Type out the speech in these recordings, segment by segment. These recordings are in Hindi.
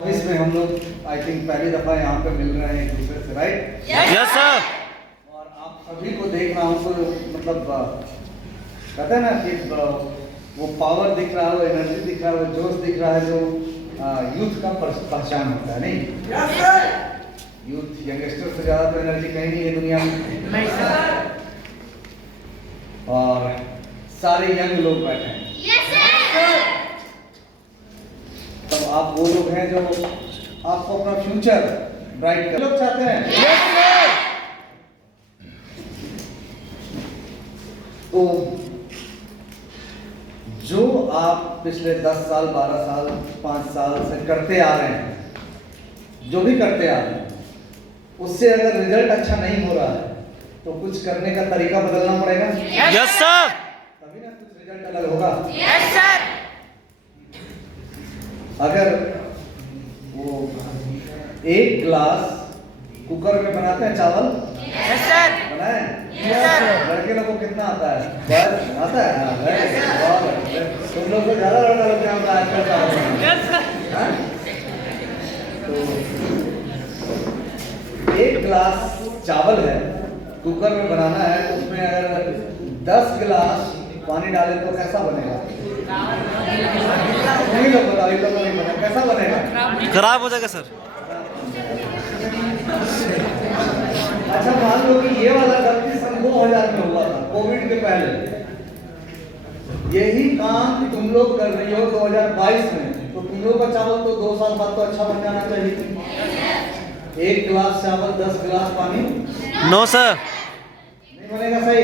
ऑफिस में हम लोग आई थिंक पहली दफा यहाँ पे मिल रहे हैं एक दूसरे से, राइट? Yes sir. और आप सभी को देख रहा हूँ तो मतलब कहते हैं ना कि वो पावर दिख रहा है, वो एनर्जी दिख रहा है, वो जोश दिख रहा है जो यूथ का पहचान होता है, नहीं? Yes sir. यूथ यंगस्टर से ज़्यादा तो एनर्जी कहीं नहीं है दुनिया में। नहीं सर। और सारे यंग लोग बैठे हैं। तब आप वो लोग हैं जो आपको अपना फ्यूचर ब्राइट कर लोग चाहते हैं। Yes sir. तो जो आप पिछले 10 साल 12 साल 5 साल से करते आ रहे हैं, जो भी करते आ रहे हैं, उससे अगर रिजल्ट अच्छा नहीं हो रहा है तो कुछ करने का तरीका बदलना पड़ेगा। Yes sir. तभी ना कुछ रिजल्ट अलग होगा। Yes sir. अगर वो एक गिलास कुकर में बनाते हैं चावल, यस सर। बनाए? Yes sir. लड़के लोगों को कितना आता है? बस आता है। हाँ, तुम लोग तो ज्यादा लड़का लोग क्या होता है आजकल चावल। Yes sir. हाँ? तो एक गिलास चावल है, कुकर में बनाना है, तो उसमें अगर 10 गिलास पानी डालें तो कैसा बनेगा? नहीं लोग बताओ, ये लोग को नहीं पता कैसा बनेगा। खराब हो जाएगा सर। अच्छा मान लो कि ये वाला गलती सन 2000 में हुआ था, कोविड के पहले। यही काम तुम लोग कर रही हो 2022 में, तो तुम लोग का चावल तो 2 साल बाद तो अच्छा बन जाना चाहिए। एक गिलास चावल 10 गिलास पानी? No sir. नहीं बनेगा सही।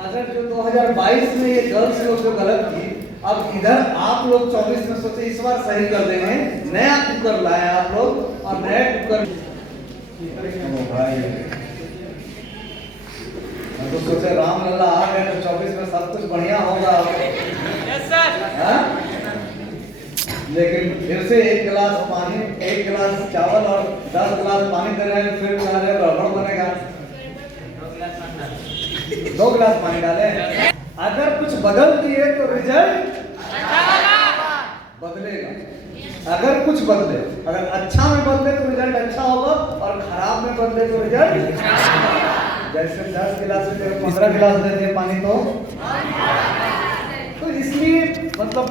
अगर जो 2022 में ये गर्ल्स लोग जो गलत की, अब इधर आप लोग 24 में सोचे इस बार सही कर देंगे, नया कुकर लाए आप लोग और नया कुकर भाई तो सोचे राम लल्ला आ गए तो 24 में सब कुछ बढ़िया होगा। Yes sir. हाँ? लेकिन फिर से एक गिलास पानी, एक गिलास चावल और 10 गिलास पानी दे रहे हैं, फिर कह रहे हैं गड़बड़ बनेगा। 2 गिलास पानी डाले। अगर कुछ बदल दिए तो रिजल्ट बदलेगा। अगर कुछ बदले, अगर अच्छा में बदले तो रिजल्ट अच्छा होगा और खराब में बदले तो रिजल्ट जैसे 10 गिलास से 15 गिलास दे दिए पानी तो इसलिए मतलब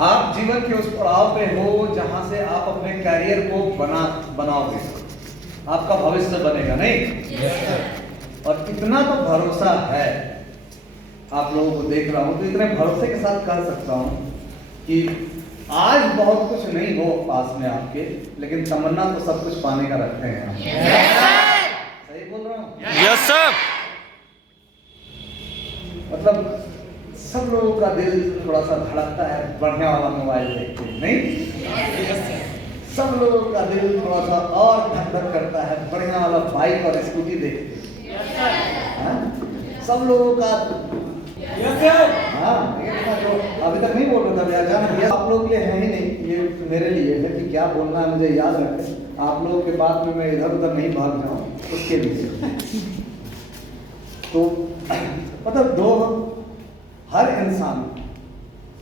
आप जीवन के उस पड़ाव पे हो जहां से आप अपने कैरियर को बनाओगे, आपका भविष्य बनेगा, नहीं? और इतना तो भरोसा है, आप लोगों को देख रहा हूं तो इतने भरोसे के साथ कह सकता हूं कि आज बहुत कुछ नहीं हो पास में आपके, लेकिन तमन्ना तो सब कुछ पाने का रखते हैं आप। सही बोल रहा हूं? Yes sir. मतलब सब लोगों का दिल थोड़ा सा धड़कता है बढ़िया वाला मोबाइल देखते हैं, नहीं? सब लोगों का दिल थोड़ा सा और धक धक करता है बढ़िया वाला बाइक और स्कूटी देखते हैं। सब लोगों का हाँ, जो अभी तक नहीं बोल रहा था व्याख्यान, ये आप लोग के लिए है ही नहीं, ये मेरे लिए है कि क्या बोलना है मुझे याद रखें। आप लोगों के बाद में मैं इधर उधर नहीं भाग जाऊं, उसके लिए। तो मतलब हर इंसान,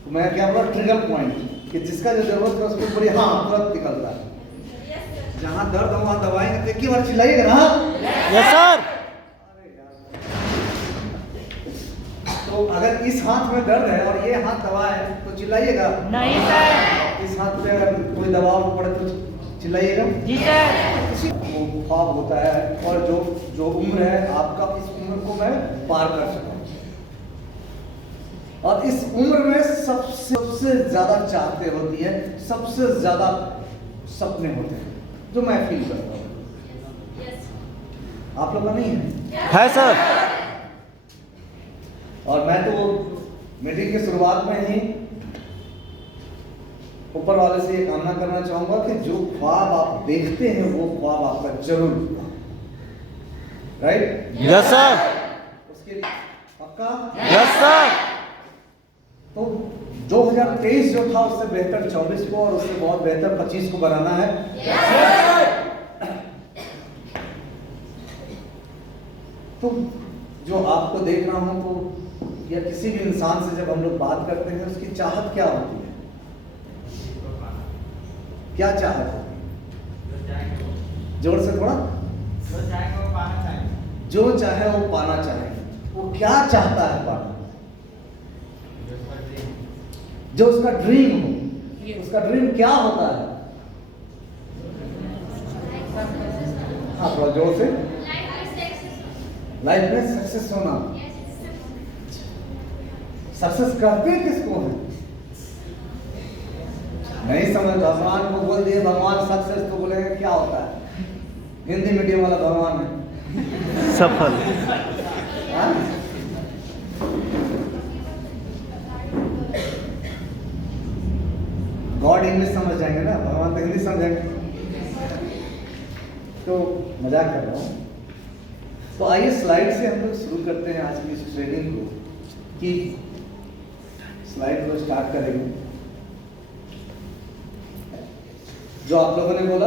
तो मैं क्या बोला, ट्रिगर पॉइंट कि जिसका जो जरूरत है उसको पूरी हाँ तुरंत निकलता है। जहाँ दर्द हो वहाँ दवाएंगे तो एक ही बार चिल्लाइएगा ना। Yes sir. तो अगर इस हाथ में दर्द है और ये हाथ दवा है तो चिल्लाइएगा नहीं सर। इस हाथ पे अगर कोई दबाव पड़े तो चिल्लाइएगा जी सर। वो ख्वाब होता है और जो उम्र है आपका, इस उम्र को मैं पार कर सकूं। और इस उम्र में सबसे ज्यादा चाहते होती है, सबसे ज्यादा सपने होते हैं, जो मैं फील करता हूँ। आप लोग का नहीं है सर। और मैं तो मीटिंग की शुरुआत में ही ऊपर वाले से ये कामना करना चाहूंगा कि जो ख्वाब आप देखते हैं वो ख्वाब आपका जरूर होगा, राइट? Yes sir. उसके लिए पक्का? Yes sir. तो 2023 जो था उससे बेहतर 24 को और उससे बहुत बेहतर 25 को बनाना है। तो जो आपको देख रहा हूं तो या किसी भी इंसान से जब हम लोग बात करते हैं उसकी चाहत क्या होती है? क्या चाहते हो? जोर से थोड़ा। जो चाहे वो पाना चाहे। वो क्या चाहता है पाना? जो उसका ड्रीम हो। उसका ड्रीम क्या होता है? हाँ, थोड़ा जोर से। लाइफ में सक्सेस होना। सक्सेस करते किसको है? नहीं समझ। भगवान को बोल दिए भगवान सक्सेस, तो बोलेंगे क्या होता है? हिंदी मीडियम वाला भगवान है सफल। हाँ? गॉड इंग्लिश समझ जाएंगे ना, भगवान तो हिंदी समझेंगे। तो मजाक कर रहा हूँ। तो आइए स्लाइड से हम लोग शुरू करते हैं आज की इस ट्रेनिंग को। कि स्लाइड को स्टार्ट करेंगे। जो आप लोगों ने बोला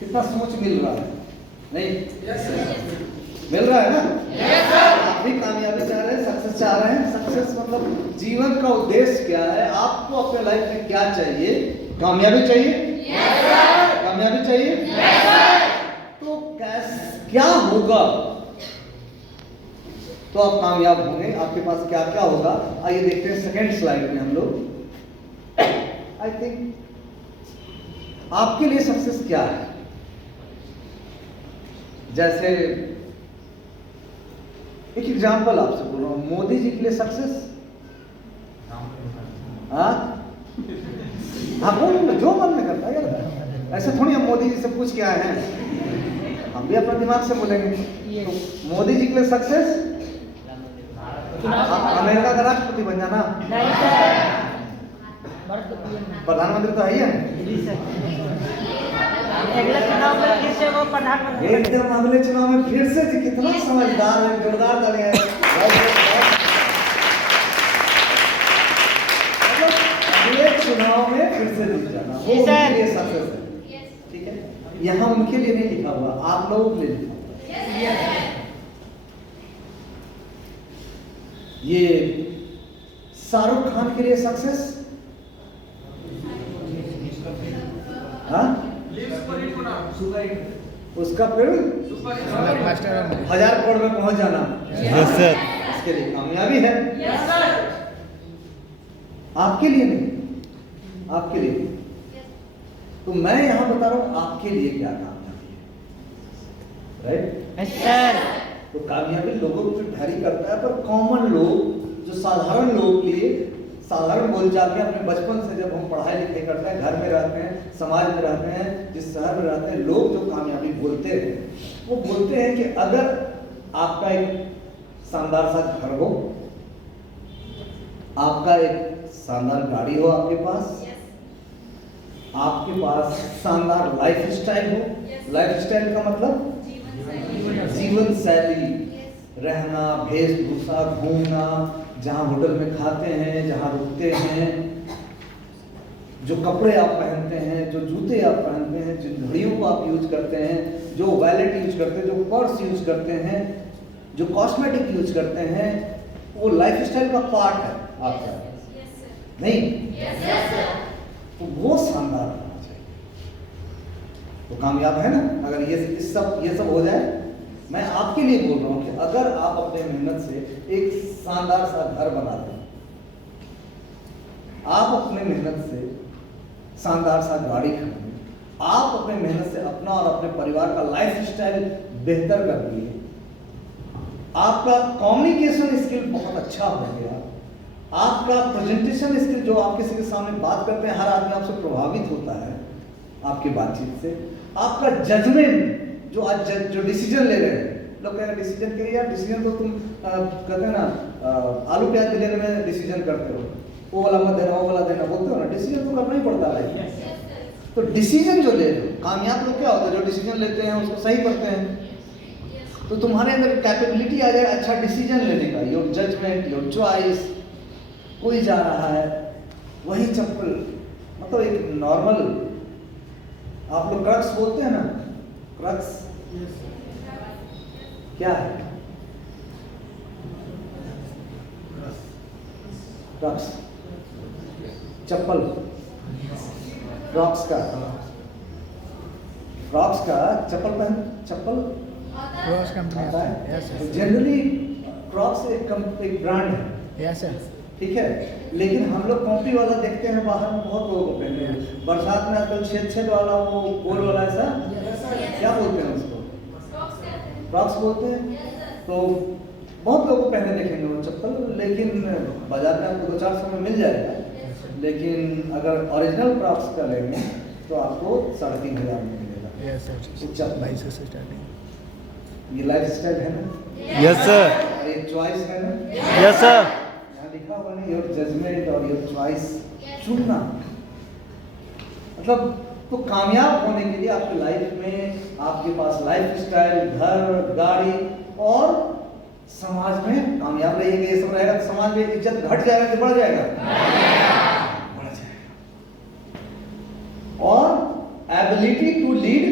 कितना सोच मिल रहा है? नहीं? मिल रहा है ना? आप भी कामयाबी चाह रहे हैं, सक्सेस चाह रहे हैं। सक्सेस मतलब जीवन का उद्देश्य क्या है? आपको अपने लाइफ में क्या चाहिए? कामयाबी चाहिए? कामयाबी चाहिए? तो क्या होगा तो आप कामयाब होंगे? आपके पास क्या क्या होगा? आइए देखते हैं सेकेंड स्लाइड में हम लोग। आई थिंक आपके लिए सक्सेस क्या है? जैसे एक एग्जांपल आपसे बोल रहा हूं, मोदी जी के लिए सक्सेस। हाँ बोलो, जो मन में करता है यार। ऐसे थोड़ी हम मोदी जी से पूछ के आए हैं, हम भी अपना दिमाग से बोलेंगे। तो मोदी जी के लिए सक्सेस अमेरिका का राष्ट्रपति बन जाना। प्रधानमंत्री तो है ही है। अगले चुनाव में फिर से वो प्रधानमंत्री। एकदम अगले चुनाव में फिर से जी, कितना समझदार है। जोरदार तालियां हैं। अगले चुनाव में फिर से जीत जाना, वो उनके लिए सक्सेस है। ठीक है, यहाँ उनके लिए नहीं लिखा हुआ, आप लोगों के लिए लिखा हुआ। ये शाहरुख खान के लिए सक्सेस। हाँ, उसका फिल्म 1000 करोड़ में पहुंच जाना। Yes sir. इसके लिए कामयाबी है। आपके लिए नहीं, आपके लिए। तो मैं यहां बता रहा हूं आपके लिए क्या कामयाबी है। राइट? Yes sir. तो कामयाबी लोगों को वैरी करता है, पर कॉमन लोग, जो साधारण लोग के लिए, साधारण बोलचाल में अपने बचपन से जब हम पढ़ाई लिखाई करते हैं, घर में रहते हैं, समाज में रहते हैं, जिस शहर में रहते हैं, लोग जो कामयाबी बोलते हैं वो बोलते हैं कि अगर आपका एक शानदार सा घर हो, आपका एक शानदार गाड़ी हो आपके पास, आपके पास शानदार लाइफ स्टाइल हो। लाइफ स्टाइल का मतलब जीवन शैली, रहना, वेशभूषा, घूमना, जहाँ होटल में खाते हैं, जहाँ रुकते हैं, जो कपड़े आप पहनते हैं, जो जूते आप पहनते हैं, जिन घड़ियों को आप यूज करते हैं, जो वैलेट यूज करते हैं, जो पर्स यूज करते हैं, जो कॉस्मेटिक यूज करते हैं, वो लाइफ स्टाइल का पार्ट है आपका। नहीं? तो वो शानदार होना चाहिए। तो कामयाब है ना? अगर ये सब हो जाए। मैं आपके लिए बोल रहा हूं कि अगर आप अपने मेहनत से एक शानदार सा घर बना दें, आप अपने मेहनत से शानदार सा गाड़ी खरीदें, आप अपने मेहनत से अपना और अपने परिवार का लाइफ स्टाइल बेहतर कर दिए, आपका कम्युनिकेशन स्किल बहुत अच्छा हो गया, आपका प्रेजेंटेशन स्किल, जो आप किसी के सामने बात करते हैं हर आदमी आपसे प्रभावित होता है आपकी बातचीत से, आपका जजमेंट, जो आज जो डिसीजन ले रहे हैं, लोग कह रहे हैं डिसीजन के लिए, यार डिसीजन तो तुम कहते हैं ना आलू प्याज लेने में डिसीजन करते हो, वो वाला मत देना, वो वाला देना बोलते हो ना, डिसीजन तो करना ही पड़ता है। तो डिसीजन जो ले रहे हो, कामयाब लोग क्या होता है, जो डिसीजन लेते हैं उसको सही करते हैं। तो तुम्हारे अंदर कैपेबिलिटी आ जाए अच्छा डिसीजन लेने का, योर जजमेंट, योर चॉइस। कोई जा रहा है वही चप्पल, मतलब एक नॉर्मल, आप लोग क्रक्स बोलते हैं ना, क्रक्स क्या है? क्रक्स चप्पल, क्रॉक्स का क्रॉक्स का चप्पल क्रॉस कंपनी आता है। यस तो जनरली क्रॉक्स एक ब्रांड है, यस सर। ठीक है, लेकिन हम लोग कॉपी वाला देखते हैं बाहर में बहुत लोगों को पहने हैं। बरसात में आजकल छेद वाला वो गोल वाला ऐसा क्या बोलते हैं उसको, क्रॉक्स बोलते हैं। तो बहुत लोगों को पहने देखेंगे वो चप्पल, लेकिन बाजार में आपको 200-400 में मिल जाएगा। लेकिन अगर ओरिजिनल क्रॉक्स का लेंगे तो आपको 3,500 में मिलेगा। Yes sir. अच्छा। 2200 से स्टार्टिंग। ये लाइफ स्टाइल है ना, यस सर, और ये चॉइस है ना। यस सर, यहाँ लिखा हुआ नहीं योर जजमेंट और योर चॉइस, चुनना मतलब। तो कामयाब होने के लिए आपकी लाइफ में आपके पास लाइफ स्टाइल, घर, गाड़ी और समाज में कामयाब रहिएगा। ये सब रहेगा तो समाज में इज्जत घट जाएगा कि बढ़ जाएगा? बढ़ जाएगा। और एबिलिटी टू लीड,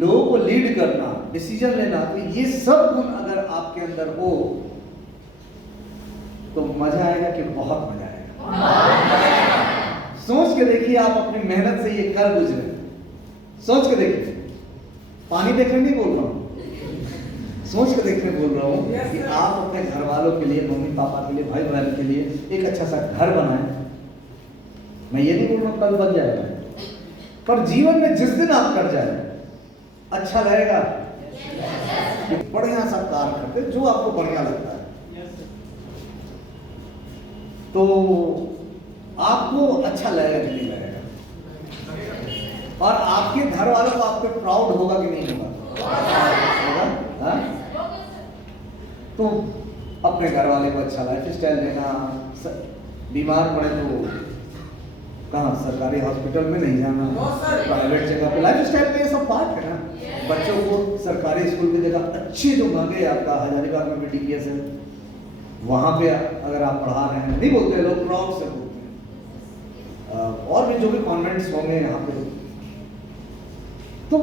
लोगों को लीड करना, डिसीजन लेना, तो ये सब गुण अगर आपके अंदर हो तो मजा आएगा कि बहुत मजा आएगा। सोच के देखिए, आप अपनी मेहनत से ये कर गुजरे, सोच के देखिए, पानी देखने नहीं बोल रहा हूं, सोच के देखने बोल रहा हूं कि आप अपने घर वालों के लिए, मम्मी पापा के लिए, भाई बहन के लिए एक अच्छा सा घर बनाएं। मैं ये नहीं बोल रहा हूं कल बन जाएगा, पर जीवन में जिस दिन आप कर जाए अच्छा लगेगा कि बढ़िया सा कार्य करते जो आपको बढ़िया लगता है, तो आपको अच्छा लगेगा कि नहीं लगेगा, और आपके घर वालों को आप पे प्राउड होगा कि नहीं होगा? हाँ? तो अपने घर वाले को अच्छा लाइफ स्टाइल देना, बीमार पड़े तो कहाँ, सरकारी हॉस्पिटल में नहीं जाना, प्राइवेट जगह पे। लाइफ स्टाइल में ये सब पार्ट है ना। बच्चों को सरकारी स्कूल की जगह अच्छी जो महंगे, आपका हजारीबाग में भी DPS है, वहाँ पे अगर आप पढ़ा रहे हैं, नहीं बोलते लोग, प्राउड से बोलते हैं, और भी जो भी कॉन्वेंट्स होंगे यहाँ पे, तो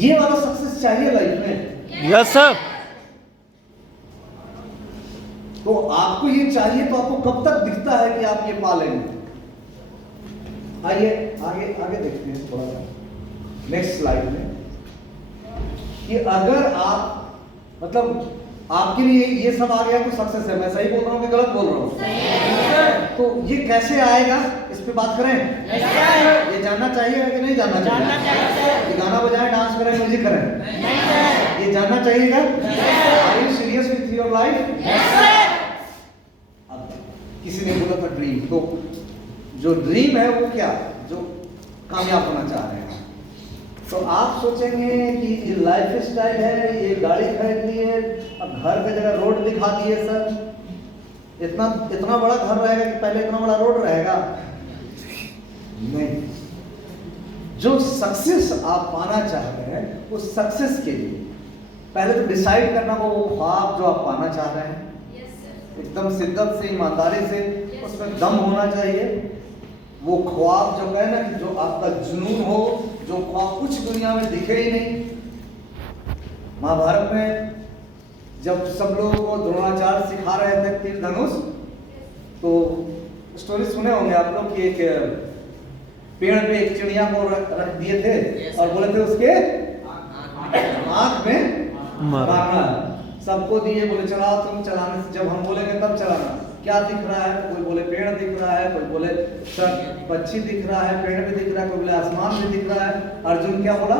ये वाला सक्सेस चाहिए लाइफ में। Yes sir. तो आपको ये चाहिए तो आपको कब तक दिखता है कि आप ये पा लेंगे? आइए आगे आगे देखते हैं थोड़ा सा नेक्स्ट स्लाइड में, कि अगर आप मतलब आपके लिए ये सब आ गया तो सक्सेस है। मैं सही बोल रहा हूँ कि गलत बोल रहा हूँ? तो ये कैसे आएगा, इस पे बात करें। ये जानना चाहिए कि नहीं जानना चाहिए? ये गाना बजाएं, डांस करें, म्यूजिक करें, ये जानना चाहिएगा। Are you serious with your life? किसी ने बोला था ड्रीम, तो जो ड्रीम है वो क्या, जो कामयाब होना चाह रहे हैं, तो आप सोचेंगे कि ये लाइफ स्टाइल है, ये गाड़ी खरीद ली है, अब घर की जगह रोड दिखा दिए सर, इतना बड़ा घर रहेगा कि पहले इतना बड़ा रोड रहेगा? नहीं। जो सक्सेस आप पाना चाहते हैं, उस सक्सेस के लिए पहले तो डिसाइड करना वो ख्वाब जो आप पाना चाह रहे हैं, एकदम शिद्दत से, ईमानदारी से, उसमें दम होना चाहिए। वो ख्वाब जो है ना, कि जो आपका जुनून हो, जो ख्वाब कुछ दुनिया में दिखे ही नहीं। महाभारत में जब सब लोगों को द्रोणाचार्य सिखा रहे थे तीर धनुष, तो स्टोरी सुने होंगे आप लोग कि एक पेड़ पे एक चिड़िया को रख दिए थे और बोले थे उसके आंख में मारना, सबको दिए, बोले चलाओ तुम, चलाने से जब हम बोलेंगे तब चलाना। क्या दिख रहा है? कोई बोले पेड़ दिख रहा है, कोई बोले सर पक्षी दिख रहा है, पेड़ भी दिख रहा है, कोई बोले आसमान भी दिख रहा है। अर्जुन क्या बोला?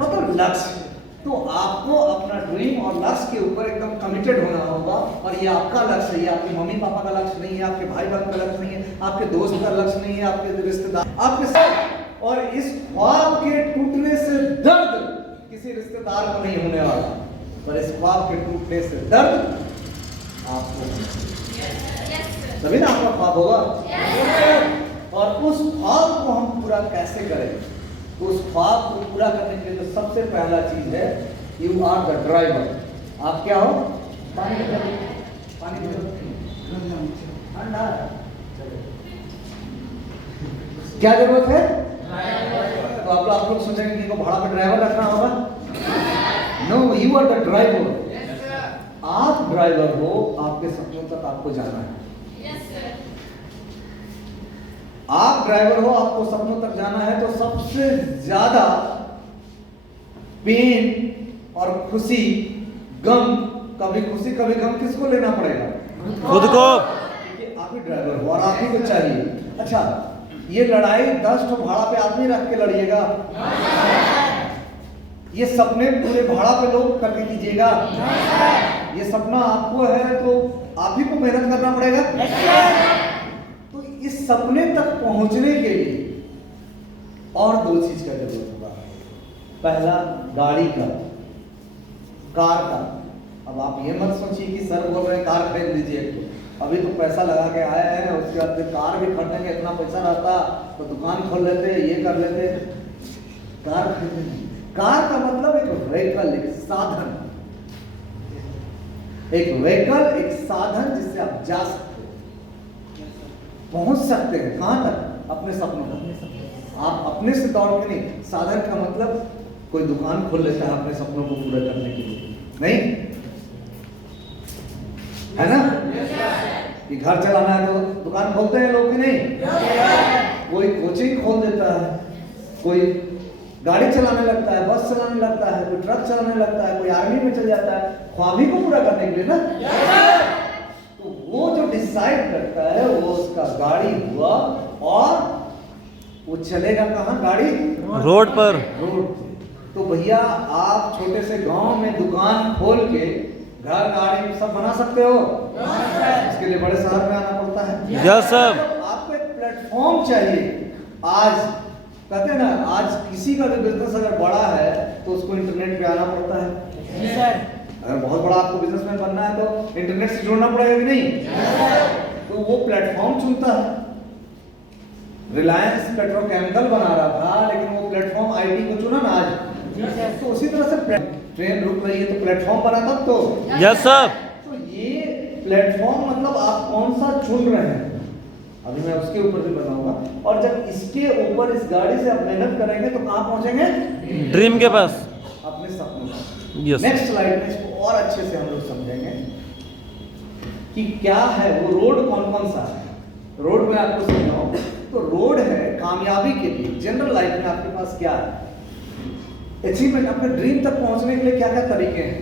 मतलब लक्ष्य। तो आपको अपना ड्रीम और लक्ष्य के ऊपर एकदम कमिटेड होना होगा, और ये आपका लक्ष्य है, ये आपके मम्मी पापा का लक्ष्य नहीं है, आपके भाई बहन का लक्ष्य नहीं है, आपके दोस्त का लक्ष्य नहीं है, आपके रिश्तेदार, आपके सब। और इस ख्वाब के टूटने से दर्द किसी रिश्तेदार को नहीं होने वाला, पर इस ख्वाब के टूटने से दर्द आपको, तभी ना आपका ख्वाब होगा। और उस ख्वाब को हम पूरा कैसे करें? तो उस ख्वाब को पूरा करने के लिए तो सबसे पहला चीज है, यू आर द ड्राइवर। आप क्या हो? पानी ठंडा, क्या जरूरत है? तो आप लोग सोचेंगे कि भाड़ा पे ड्राइवर रखना होगा। No, you are the driver. आप ड्राइवर हो, आपके सपनों तक आपको जाना है। आप ड्राइवर हो, आपको सपनों तक जाना है, तो सबसे ज्यादा पेन और खुशी, गम, कभी खुशी कभी गम किसको लेना पड़ेगा? खुद को। क्योंकि आप ही ड्राइवर हो और आप ही को चाहिए। अच्छा, ये लड़ाई 10 तो भाड़ा पे आदमी रख के लड़िएगा? ये सपने पूरे भाड़ा पे लोग करके कीजिएगा? ये सपना आपको है तो आप ही को मेहनत करना पड़ेगा। तो इस सपने तक पहुंचने के लिए और 2 चीज का जरूरत होगा। पहला, गाड़ी का, कार का। अब आप ये मत सोचिए कि सर बोल रहे हैं कार खरीद लीजिए, तो अभी तो पैसा लगा के आए हैं, उसके बाद कार भी खरीदेंगे, इतना पैसा रहता तो दुकान खोल लेते, ये कर लेते। कार खरीदेंगे। कार का मतलब एक व्हीकल, एक साधन, एक व्हीकल, एक साधन जिससे आप जा सकते हैं, पहुंच सकते हैं। कहां तक? अपने सपनों तक। आप अपने से दौड़ के नहीं। साधन का मतलब कोई दुकान खोल लेता है अपने सपनों को पूरा करने के लिए, नहीं है ना? कि घर चलाना है तो दुकान खोलते हैं लोग कि नहीं? कोई कोचिंग खोल देता है, कोई गाड़ी चलाने लगता है, बस चलाने लगता है, कोई ट्रक चलाने लगता है, कोई आर्मी में चल जाता है, ख्वाबी को पूरा करने के लिए ना। तो वो जो डिसाइड करता है वो उसका गाड़ी हुआ, और वो चलेगा कहाँ? गाड़ी रोड पर। रोड। तो भैया आप छोटे से गांव में दुकान खोल के घर गाड़ी सब बना सकते हो? इसके लिए बड़े शहर में आना पड़ता है। Yes sir. आपको एक प्लेटफॉर्म चाहिए। आज कहते हैं ना, आज किसी का भी बिजनेस अगर बड़ा है तो उसको इंटरनेट पे आना पड़ता है। अगर बहुत बड़ा आपको बिजनेसमैन बनना है तो इंटरनेट से जुड़ना पड़ेगा कि नहीं? तो वो प्लेटफॉर्म चुनता है। रिलायंस पेट्रोकेमिकल बना रहा था, लेकिन वो प्लेटफॉर्म आईटी को चुना ना आज। तो उसी तरह से ट्रेन रुक रही है तो प्लेटफॉर्म बना तब तो। Yes sir. तो ये प्लेटफॉर्म मतलब आप कौन सा चुन रहे हैं, अभी मैं उसके ऊपर भी बताऊंगा। और जब इसके ऊपर इस गाड़ी से आप मेहनत करेंगे तो कहाँ पहुंचेंगे? ड्रीम के पास, अपने सपनों तक। यस। नेक्स्ट स्लाइड में इसको और अच्छे से हम लोग समझेंगे कि क्या है वो रोड, कौन कौन सा है। रोड में आपको समझाऊं तो रोड है कामयाबी के लिए, जनरल लाइफ में आपके पास क्या है, अचीवमेंट, अपने ड्रीम तक पहुंचने के लिए क्या क्या तरीके हैं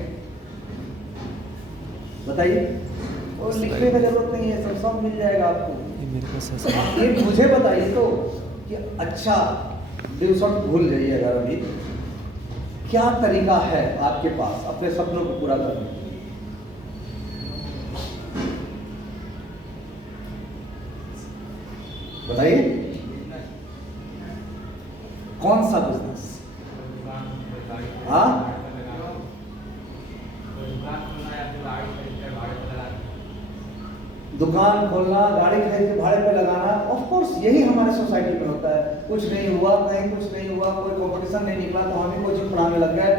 बताइए। और लिखने का जरूरत नहीं है, सब मिल जाएगा आपको। ये मुझे बताइए तो कि अच्छा दिवसों भूल जाइए, अगर अभी क्या तरीका है आपके पास अपने सपनों को पूरा करने के लिए? बताइए कौन सा बिजनेस? हाँ, दुकान खोलना, गाड़ी खरीद के भाड़े पे लगाना, ऑफ कोर्स यही हमारे सोसाइटी में होता है। कुछ नहीं हुआ, कहीं कुछ नहीं हुआ, कोई कंपटीशन नहीं निकला तो हम ही कोचिंग पढ़ाने लग गए,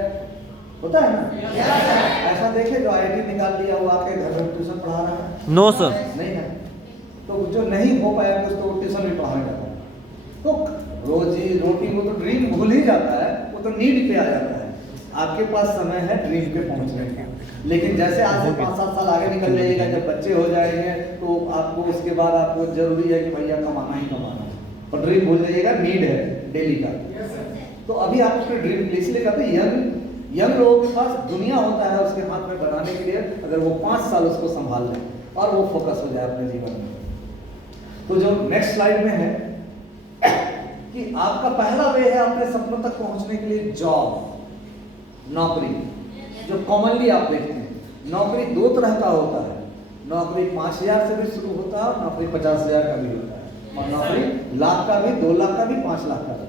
होता है ना? ऐसा देखे जो आईआईटी निकाल दिया वो आके घर में ट्यूशन पढ़ा रहा है? No sir. नहीं है। तो जो नहीं हो पाया कुछ तो ट्यूशन भी पढ़ाने लगा, तो रोजी रोटी वो तो ड्रीम भूल ही जाता है, वो तो नीड पे आ जाता है। आपके पास समय है ड्रीम पे पहुंचने का, लेकिन जैसे आज से 5-7 साल आगे निकल जाइएगा, जब बच्चे हो जाएंगे तो आपको उसके बाद आपको जरूरी है कि भैया कमाना ही कमाना, और ड्रीम भूल जाइएगा, नीड है डेली का। तो अभी आप उसके ड्रीम इसलिए कहते यंग लोगों के पास दुनिया होता है उसके हाथ में बनाने के लिए, अगर वो 5 साल उसको संभाल लें और वो फोकस हो जाए अपने जीवन में। तो जो नेक्स्ट स्लाइड में है कि आपका पहला वे है अपने सपनों तक पहुंचने के लिए जॉब, नौकरी। जो कॉमनली आप देखते हैं नौकरी 2 तरह का होता है। नौकरी 5,000 से भी शुरू होता है और नौकरी 50,000 का भी होता है, और नौकरी लाख का भी, 2 लाख का भी, 5 लाख का भी।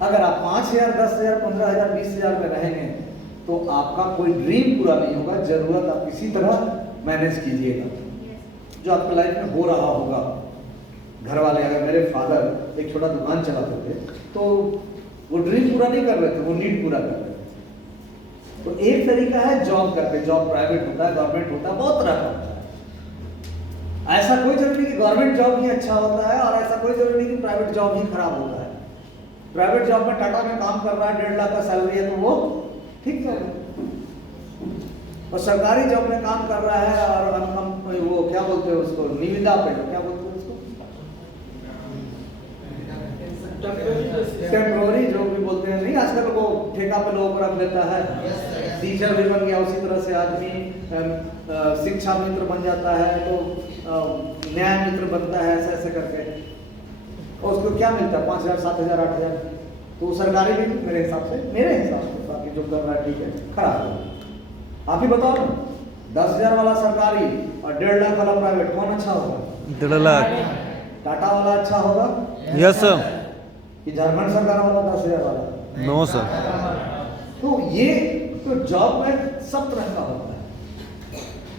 अगर आप 5,000, 10,000, 15,000, 20,000 में रहेंगे तो आपका कोई ड्रीम पूरा नहीं होगा। जरूरत आप किसी तरह मैनेज कीजिएगा जो आपके लाइफ में हो रहा होगा। घर वाले, अगर मेरे फादर एक छोटा दुकान चलाते थे तो वो ड्रीम पूरा नहीं कर रहे थे, वो नीड पूरा कर रहे थे। तो एक तरीका है जॉब करके, जॉब प्राइवेट होता है, गवर्नमेंट होता है, बहुत तरह का होता है। ऐसा कोई जरूरी नहीं कि गवर्नमेंट जॉब ही अच्छा होता है, और ऐसा कोई जरूरी नहीं कि प्राइवेट जॉब ही खराब होता है। प्राइवेट जॉब में टाटा में काम कर रहा है, 1.5 लाख का सैलरी है तो वो ठीक है, और सरकारी जॉब में काम कर रहा है और हम वो क्या बोलते हैं उसको, निविदा पे, क्या बोलते हैं उसको, टेम्पोररी जो भी बोलते हैं, नहीं आजकल वो ठेका पे लोगों को रख देता है, टीचर भी बन गया, उसी तरह से आदमी शिक्षा मित्र बन जाता है, तो न्याय मित्र बनता है, ऐसे ऐसे करके। और उसको क्या मिलता है? 5,000, 7,000, 8,000। तो सरकारी भी मेरे हिसाब से बाकी जो कर रहा है ठीक है, खराब है। आप ही बताओ ना, 10,000 वाला सरकारी और 1.5 लाख वाला प्राइवेट, कौन अच्छा होगा? 1.5 लाख। टाटा वाला अच्छा होगा यस सर। कि झारखंड सरकार वाला 10,000 वाला? No sir. तो ये तो जॉब में सब तरह का होता है,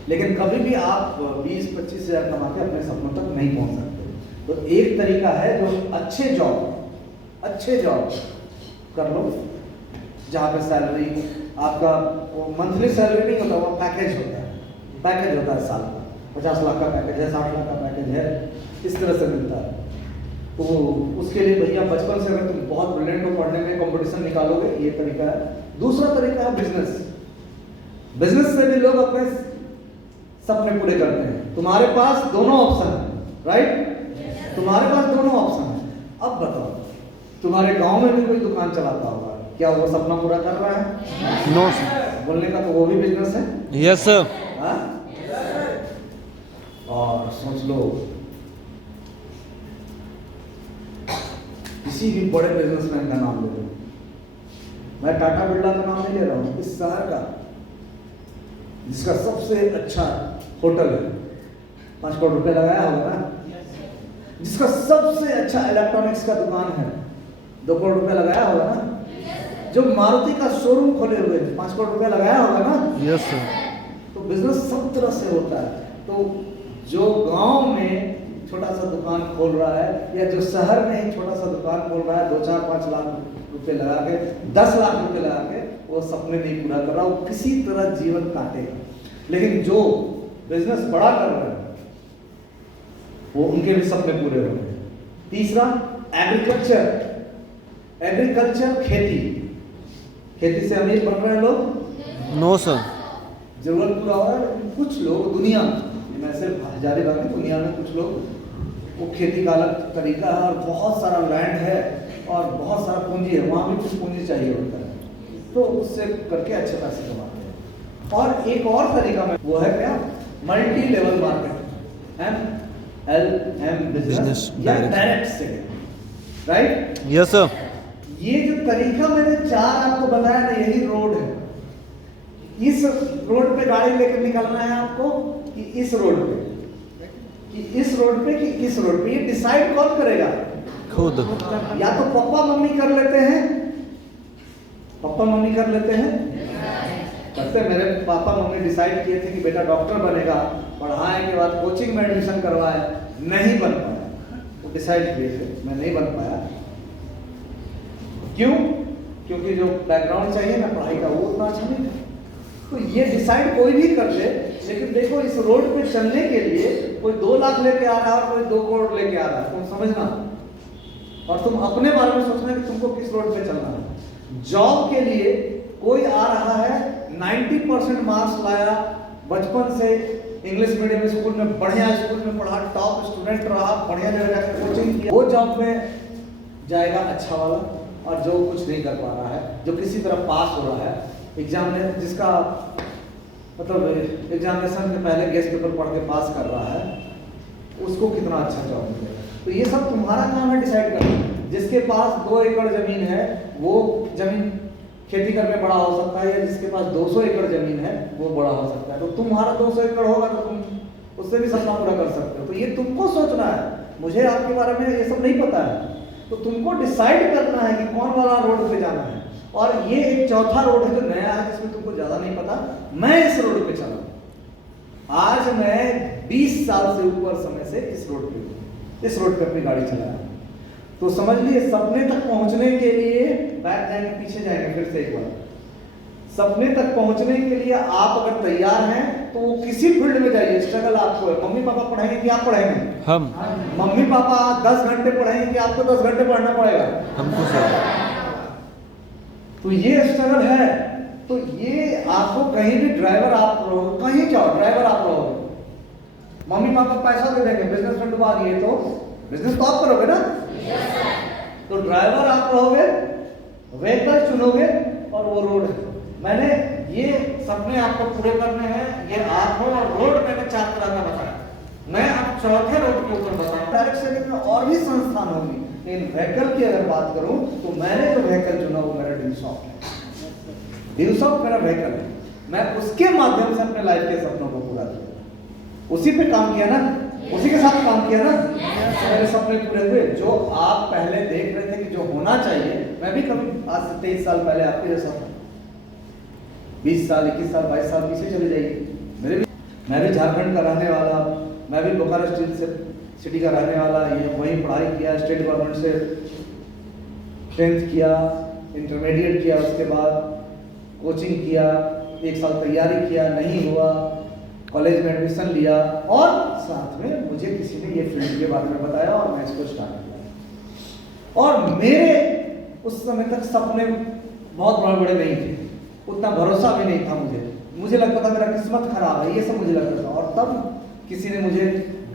लेकिन कभी भी आप 20-25 हज़ार कमा के अपने सपनों तक नहीं पहुंच सकते। तो एक तरीका है जो अच्छे जॉब कर लो, जहाँ पे सैलरी आपका वो मंथली सैलरी नहीं होता, वो पैकेज होता है साल का। 50 लाख का पैकेज है, 60 लाख का पैकेज है, इस तरह से मिलता है। तो उसके लिए भैया बचपन से अगर तुम बहुत ब्रिलियंट हो, पढ़ने में कंपटीशन निकालोगे, ये तरीका है। दूसरा तरीका है बिजनेस से भी लोग अपने सपने पूरे करते हैं। तुम्हारे पास दोनों ऑप्शन है, राइट? तुम्हारे पास दोनों ऑप्शन है। अब बताओ, तुम्हारे गांव में भी कोई दुकान चलाता होगा, क्या वो सपना पूरा कर रहा है? No sir. बोलने का तो वो भी बिजनेस है। Yes sir. हाँ? और सोच लो, किसी भी बड़े बिजनेसमैन का नाम ले लो, मैं टाटा बिरला का नाम नहीं ले रहा हूँ, इस शहर का जिसका सबसे अच्छा होटल है, 5 करोड़ रुपए लगाया होगा ना, जिसका सबसे अच्छा इलेक्ट्रॉनिक्स का दुकान है, 2 करोड़ रुपए लगाया होगा ना, जो मारुति का शोरूम खोले हुए 5 करोड़ रुपए लगाया होगा ना। Yes sir. तो बिजनेस सब तरह से होता है। तो जो गांव में छोटा सा दुकान खोल रहा है, या जो शहर में एक छोटा सा दुकान खोल रहा है, 2-4-5 लाख रुपए लगा के, 10 लाख रुपए लगा के, वो सपने नहीं पूरा कर रहा, वो किसी तरह जीवन काटेगा। लेकिन जो बिजनेस बड़ा कर रहा है, वो उनके भी सपने पूरे हो रहे हैं। तीसरा एग्रीकल्चर, खेती से अमीर बन रहे हैं लोग। No sir. जरूरत पूरा हो रहा है। कुछ लोग दुनिया में सिर्फ हजारी बात नहीं, दुनिया में कुछ लोग वो खेती का अलग तरीका है, और बहुत सारा लैंड है और बहुत सारा पूंजी है, वहाँ भी कुछ पूंजी चाहिए होता है, तो उससे करके अच्छे पैसे कमाते हैं। और एक और तरीका में वो है क्या? Multi level market, MLM business या direct selling, right? Yes sir. ये जो तरीका मैंने 4 आपको बताया ना, यही रोड है। इस रोड पे गाड़ी लेकर निकलना है आपको, कि इस रोड पे, कि इस रोड पे, कि इस रोड पे, ये डिसाइड कौन करेगा? खुद। या तो पापा मम्मी कर लेते हैं, तब से मेरे पापा मम्मी डिसाइड किए थे कि बेटा डॉक्टर बनेगा, पढ़ाने के बाद कोचिंग में एडमिशन करवाए, नहीं बन पाया। वो डिसाइड किए थे, मैं नहीं बन पाया। क्यों? क्योंकि जो बैकग्राउंड चाहिए ना पढ़ाई का, वो उतना अच्छा नहीं था। तो ये डिसाइड कोई भी कर ले, लेकिन देखो इस रोड पे चलने के लिए कोई 2 लाख लेके आ रहा है और कोई 2 करोड़ लेके आ रहा है, तुम समझना, और तुम अपने बारे में सोचना कि तुमको किस रोड पे चलना है। जॉब के लिए कोई आ रहा है, 90% मार्क्स लाया, बचपन से इंग्लिश मीडियम स्कूल में, बढ़िया स्कूल में पढ़ा, टॉप स्टूडेंट रहा, बढ़िया जगह जाकर कोचिंग किया, वो जॉब में जाएगा अच्छा वाला। और जो कुछ नहीं कर पा रहा है, जो किसी तरह पास हो रहा है एग्जाम में, जिसका मतलब एग्जामिनेशन के पहले गेस्ट पेपर पढ़ के पास कर रहा है, उसको कितना अच्छा जॉब मिलेगा। तो ये सब तुम्हारा काम है डिसाइड करना। जिसके पास 2 एकड़ जमीन है, वो जमीन खेती करके बड़ा हो सकता है, या जिसके पास 200 एकड़ जमीन है, वो बड़ा हो सकता है। तो तुम्हारा 200 एकड़ होगा तो तुम उससे भी सपना पूरा कर सकते हो। तो ये तुमको सोचना है, मुझे आपके बारे में ये सब नहीं पता है। तो तुमको डिसाइड करना है कि कौन वाला रोड पे जाना है। और ये एक चौथा रोड है जो नया है, जिसमें तुमको ज्यादा नहीं पता। मैं इस रोड पे चला, आज मैं 20 साल से ऊपर समय से इस रोड पे अपनी गाड़ी चला रहा हूं। तो समझ लिए, सपने तक पहुंचने के लिए, बैक जाएंगे पीछे जाएंगे फिर से एक बार, सपने तक पहुंचने के लिए आप अगर तैयार हैं तो किसी फील्ड में जाइए, स्ट्रगल आपको है। मम्मी पापा पढ़ाएंगे कि आप पढ़ाएंगे? हम। मम्मी पापा 10 घंटे पढ़ाएंगे कि आपको 10 घंटे पढ़ना पड़ेगा? हमको सर। तो ये स्ट्रगल है। तो ये आपको कहीं भी ड्राइवर आप रहोगे, कहीं जाओ ड्राइवर आप रहोगे, मम्मी पापा पैसा दे देंगे, बिजनेस में डुबा दिए तो बिजनेस तो आप करोगे ना। तो ड्राइवर आप रहोगे, व्हीकल चुनोगे और वो रोड है। मैंने ये सपने आपको पूरे करने हैं, ये आप हो और रोड मैंने 4 तरह का बताया। मैं अब चौथे रोड के ऊपर बताऊं। डायरेक्ट सेलिंग में और भी संस्थान होंगी, लेकिन व्हीकल की अगर बात करूं तो मैंने जो व्हीकल चुना वो मेरा ड्यूसॉफ्ट है। ड्यूसॉफ्ट मेरा व्हीकल है। मैं उसके माध्यम से अपने लाइफ के सपनों को पूरा किया, उसी पे काम किया ना, उसी के साथ काम किया ना, मेरे सपने पूरे हुए। जो आप पहले देख रहे थे कि जो होना चाहिए, मैं भी कभी आज से 23 साल पहले आपके जैसा था। 20 साल 21 साल 22 साल पीछे चले जाइए, मैं भी झारखंड का रहने वाला, मैं भी बोकारो सिटी का रहने वाला, ये वहीं पढ़ाई किया, स्टेट गवर्नमेंट से 10th किया, इंटरमीडिएट किया, उसके बाद कोचिंग किया, 1 साल तैयारी किया, नहीं हुआ, कॉलेज में एडमिशन लिया और साथ में मुझे किसी ने ये फील्ड के बारे में बताया और मैं इसको स्टार्ट किया। और मेरे उस समय तक सपने बहुत बड़े नहीं थे, उतना भरोसा भी नहीं था मुझे लगता था मेरा किस्मत खराब है, ये सब मुझे लगता था। और तब किसी ने मुझे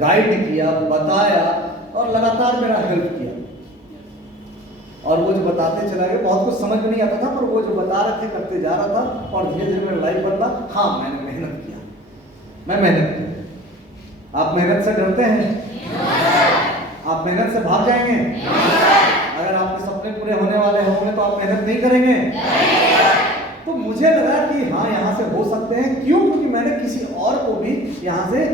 गाइड किया, बताया और लगातार मेरा हेल्प किया। और वो जो बताते चला गया, बहुत कुछ समझ में नहीं आता था, पर वो जो बता रहे थे करते जा रहा था और धीरे धीरे मेरा लाइफ बदला। हाँ, मैंने मेहनत किया, मैं मेहनत किया। आप मेहनत से डरते हैं? आप मेहनत से भाग जाएंगे? अगर आपके सपने पूरे होने वाले होंगे तो आप मेहनत नहीं करेंगे? तो मुझे लगा कि हाँ, यहाँ से हो सकते हैं। क्यों? क्योंकि मैंने किसी और को भी यहाँ से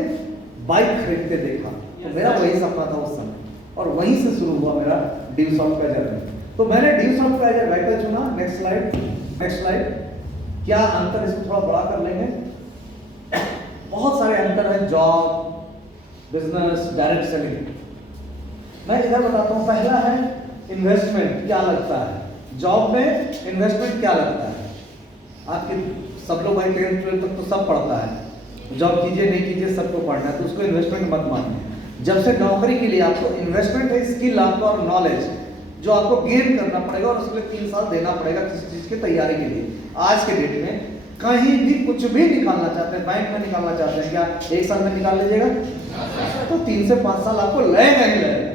बाइक खरीदते देखा, तो मेरा वही सपना था उस समय और वहीं से शुरू हुआ मेरा ड्यूसॉफ्ट का जर्नी। तो मैंने ड्यूसॉफ्ट का एज व्हीकल चुना। Next slide. क्या अंतर, इसको थोड़ा बड़ा कर लेंगे। बहुत सारे अंतर है, जॉब, बिजनेस, डायरेक्ट सेलिंग। मैं इधर बताता हूँ। पहला है इन्वेस्टमेंट, क्या लगता है जॉब में इन्वेस्टमेंट क्या लगता है? आपके सब लोग भाई 10th 12th तक तो सब पढ़ता है, जॉब कीजिए नहीं कीजिए सबको पढ़ना है, तो उसको इन्वेस्टमेंट मत मानिए। जब से नौकरी के लिए आपको इन्वेस्टमेंट है, स्किल आपको और नॉलेज जो आपको गेन करना पड़ेगा और उसके लिए 3 साल देना पड़ेगा किसी चीज की तैयारी के लिए। आज के डेट में कहीं भी कुछ भी निकालना चाहते हैं, बैंक में निकालना चाहते हैं, क्या 1 साल में निकाल लीजिएगा? तो 3 से 5 साल आपको लगेगा ही लगेगा।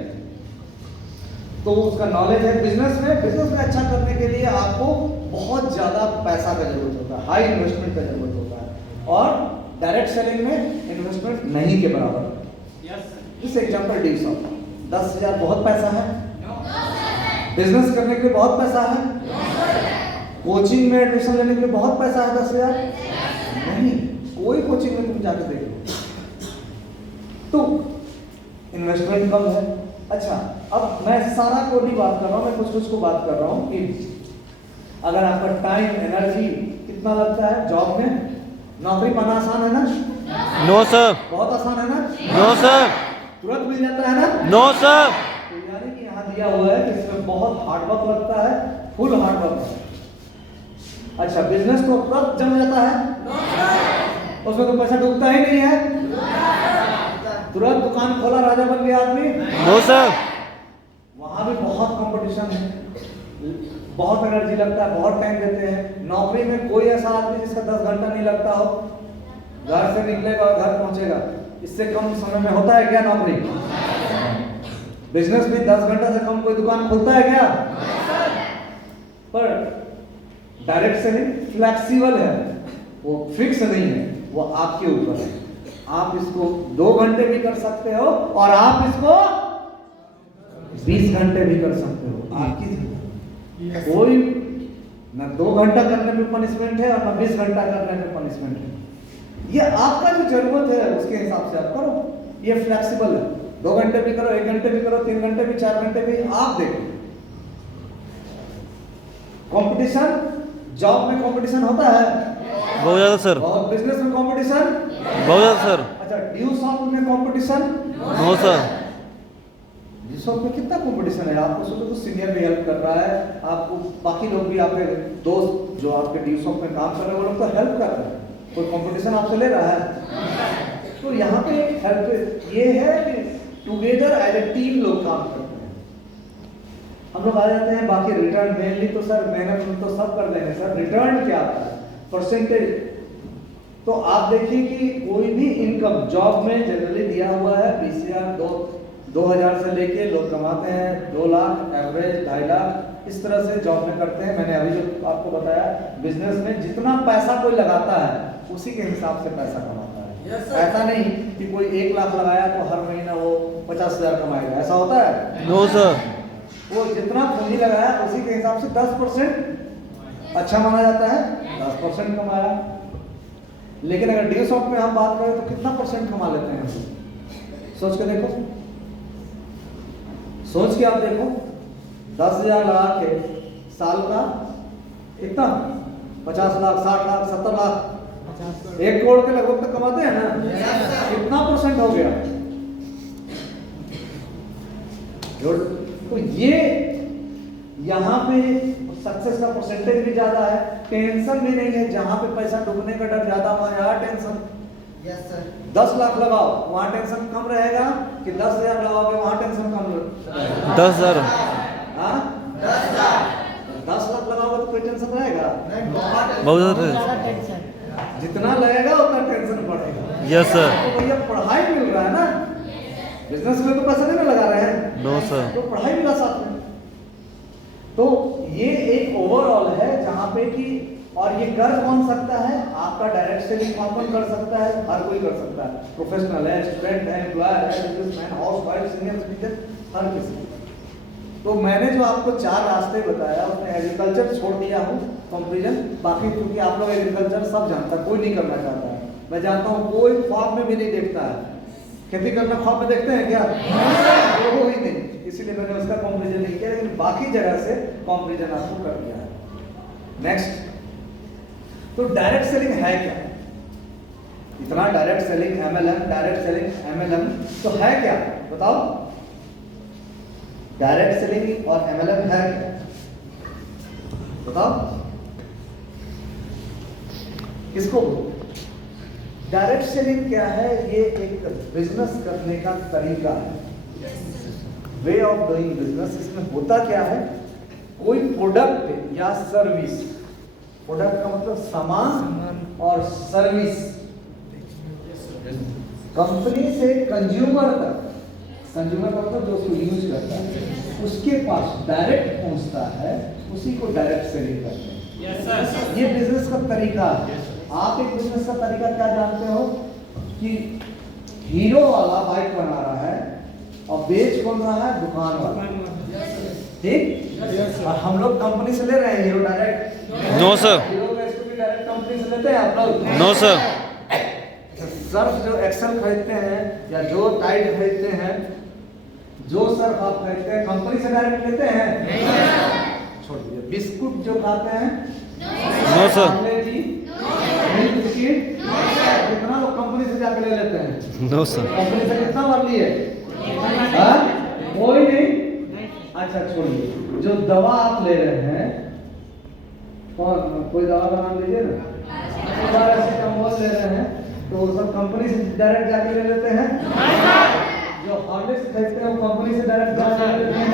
तो उसका नॉलेज है। बिजनेस में अच्छा करने के लिए आपको बहुत ज्यादा पैसा का जरूरत होता है, हाई इन्वेस्टमेंट का जरूरत होता है। और डायरेक्ट सेलिंग में इन्वेस्टमेंट नहीं के बराबर। जिस एग्जांपल ड्यूसॉफ्ट, 10,000 बहुत पैसा है। बिजनेस करने के लिए बहुत पैसा है। कोचिंग में एडमिशन लेने के लिए बहुत पैसा है। 10,000 नहीं, कोई कोचिंग में तुम जाके देख लो तो इन्वेस्टमेंट कम है। अच्छा, अब मैं सारा को नहीं बात कर रहा हूँ, मैं कुछ को बात कर रहा हूँ कि अगर आपका टाइम एनर्जी कितना लगता है जॉब में। नौकरी पाना आसान है ना? No sir. बहुत आसान है ना? No sir. तुरंत मिल जाता है ना? No sir. तो यानी कि यहाँ दिया हुआ है कि इसमें बहुत हार्डवर्क लगता है, फुल हार्डवर्क है। अच्छा, बिजनेस तो तुरंत जम जाता है, उसमें तो पैसा डूबता ही नहीं है, तुरंत दुकान खोला राजा बन गया आदमी। No sir. वहां भी बहुत कंपटीशन है, बहुत एनर्जी लगता है, बहुत टाइम देते हैं। नौकरी में कोई ऐसा आदमी जिसका 10 घंटा नहीं लगता हो, घर से निकलेगा और घर पहुंचेगा, इससे कम समय में होता है क्या नौकरी? बिजनेस में 10 घंटा से कम कोई दुकान खुलता है क्या? पर डायरेक्ट सेलिंग फ्लेक्सिबल है, वो फिक्स नहीं है, वो आपके ऊपर है। आप इसको 2 घंटे भी कर सकते हो और आप इसको 20 घंटे भी कर सकते हो, आपकी कोई ना 2 घंटा करने में पनिशमेंट है और ना 20 घंटा करने में पनिशमेंट है। ये आपका जो जरूरत है उसके हिसाब से आप करो, ये फ्लेक्सिबल है। 2 घंटे भी करो, 1 घंटे भी करो, 3 घंटे भी, 4 घंटे भी, आप देखो। कंपटीशन, जॉब में कंपटीशन होता है बहुत ज्यादा सर। और बिजनेस में कंपटीशन बहुत ज्यादा सर। अच्छा, ड्यूसॉफ्ट में कंपटीशन नो सर। ड्यूसॉफ्ट में कितना कंपटीशन है? आपको सोचो तो सीनियर भी हेल्प कर रहा है, आपको बाकी लोग भी, आपके दोस्त जो आपके ड्यूसॉफ्ट में काम कर रहे हैं वो लोग तो हेल्प कर रहे हैं, कोई कंपटीशन आपसे ले रहा है। तो यहाँ पे हेल्प ये है कि टुगेदर एज ए टीम लोग काम करते हैं। हम लोग आ जाते हैं बाकी रिटर्न, मेनली तो सर मेहनत तो सब कर देंगे सर, रिटर्न क्या आता है? परसेंटेज। तो आप देखिए कि कोई भी इनकम जॉब में जनरली दिया हुआ है 20,000, 2000 से लेके लोग कमाते हैं 2 लाख, एवरेज 2.5 लाख, इस तरह से जॉब में करते हैं। मैंने अभी जो आपको बताया, बिजनेस में जितना पैसा कोई लगाता है उसी के हिसाब से पैसा कमाता है। ऐसा नहीं कि कोई 1 लाख लगाया तो हर महीना वो 50,000 कमाएगा, ऐसा होता है? No sir. वो जितना पूंजी लगाया उसी के हिसाब से 10% अच्छा माना जाता है, 10% कमाया। लेकिन अगर ड्यू शॉप में हम बात करें तो कितना % कमा लेते हैं हम? सोच के देखो, सोच के आप देखो, 10,000 लगा के साल का कितना, 50 लाख, 60 लाख, 70 लाख, 1 करोड़ के लगभग तक कमाते हैं ना? कितना % हो गया? तो ये यहाँ पे सक्सेस का परसेंटेज भी ज्यादा है, टेंशन भी नहीं है। जहां पे पैसा डूबने का डर ज्यादा हुआ, यहाँ टेंशन। 10 लाख लगाओ, वहां टेंशन कम रहेगा कि 10,000 लगाओगे वहां टेंशन कम रहेगा? 10,000। हाँ, 10 लाख लगाओगे तो कोई टेंशन रहेगा? बहुत ज़्यादा। जितना लगेगा उतना टेंशन बढ़ेगा। Yes sir. तो भैया पढ़ाई मिल रहा है ना, बिजनेस में तो पैसा नहीं ना लगा रहे हैं। No sir. तो पढ़ाई मिला साथ में। तो ये एक ओवरऑल है जहां पे कि, और ये कर कौन सकता है? आपका डायरेक्ट सेलिंग कौन कर सकता है? हर कोई कर सकता है, प्रोफेशनल है, स्टूडेंट है, एम्प्लॉयर है, बिजनेसमैन, हाउसवाइफ, सीनियर सिटीजन, हर किसी। तो मैंने जो आपको 4 रास्ते बताया उसमें एग्रीकल्चर छोड़ दिया हूँ कंपेरिजन। बाकी क्योंकि आप लोग एग्रीकल्चर सब जानता है, कोई नहीं करना चाहता है, मैं जानता हूँ, कोई ख्वाब में भी नहीं देखता है। खेती करना ख्वाब में देखते हैं क्या? वो ही नहीं, इसीलिए मैंने उसका कंपेरिजन नहीं किया, लेकिन बाकी जगह से कंपेरिजन आपको कर दिया है। नेक्स्ट, तो डायरेक्ट सेलिंग है क्या? इतना direct selling MLM, direct selling MLM तो है क्या? बताओ, डायरेक्ट सेलिंग और MLM है क्या? बताओ किसको? डायरेक्ट सेलिंग क्या है? ये एक बिजनेस करने का तरीका है, वे ऑफ डूइंग बिजनेस। इसमें होता क्या है, कोई प्रोडक्ट या सर्विस, प्रोडक्ट का मतलब सामान और सर्विस, कंपनी से कंज्यूमर तक, कंज्यूमर का मतलब जो उसको यूज करता है उसके पास डायरेक्ट पहुंचता है, उसी को डायरेक्ट सेलिंग करते हैं। ये बिजनेस का तरीका है। आप एक बिजनेस का तरीका क्या जानते हो कि हीरो वाला बाइक बना रहा है और बेच कौन रहा है? दुकान वाला, ठीक? और हम लोग कंपनी से ले रहे हैं hero direct? No sir. Hero का इसको भी डायरेक्ट कंपनी से लेते हैं आप लोग? No sir. सर्फ जो एक्सेल खरीदते हैं या जो टाइड खरीदते हैं, जो सर्फ आप खरीदते हैं कंपनी से डायरेक्ट लेते हैं? छोड़ दीजिए। बिस्कुट जो खाते हैं? No sir. कितना लोग कंपनी से जाके ले लेते हैं? No sir. कंपनी से कितना बार लिए? कोई नहीं। अच्छा छोड़िए, जो दवा आप ले रहे हैं, कोई दवा का नाम लीजिए ना, पैरासिटामोल ले रहे हैं तो सब कंपनी से डायरेक्ट जाके ले लेते हैं? जो हॉर्लिक्स खरीदते हैं वो कंपनी से डायरेक्ट जाके ले लेते हैं?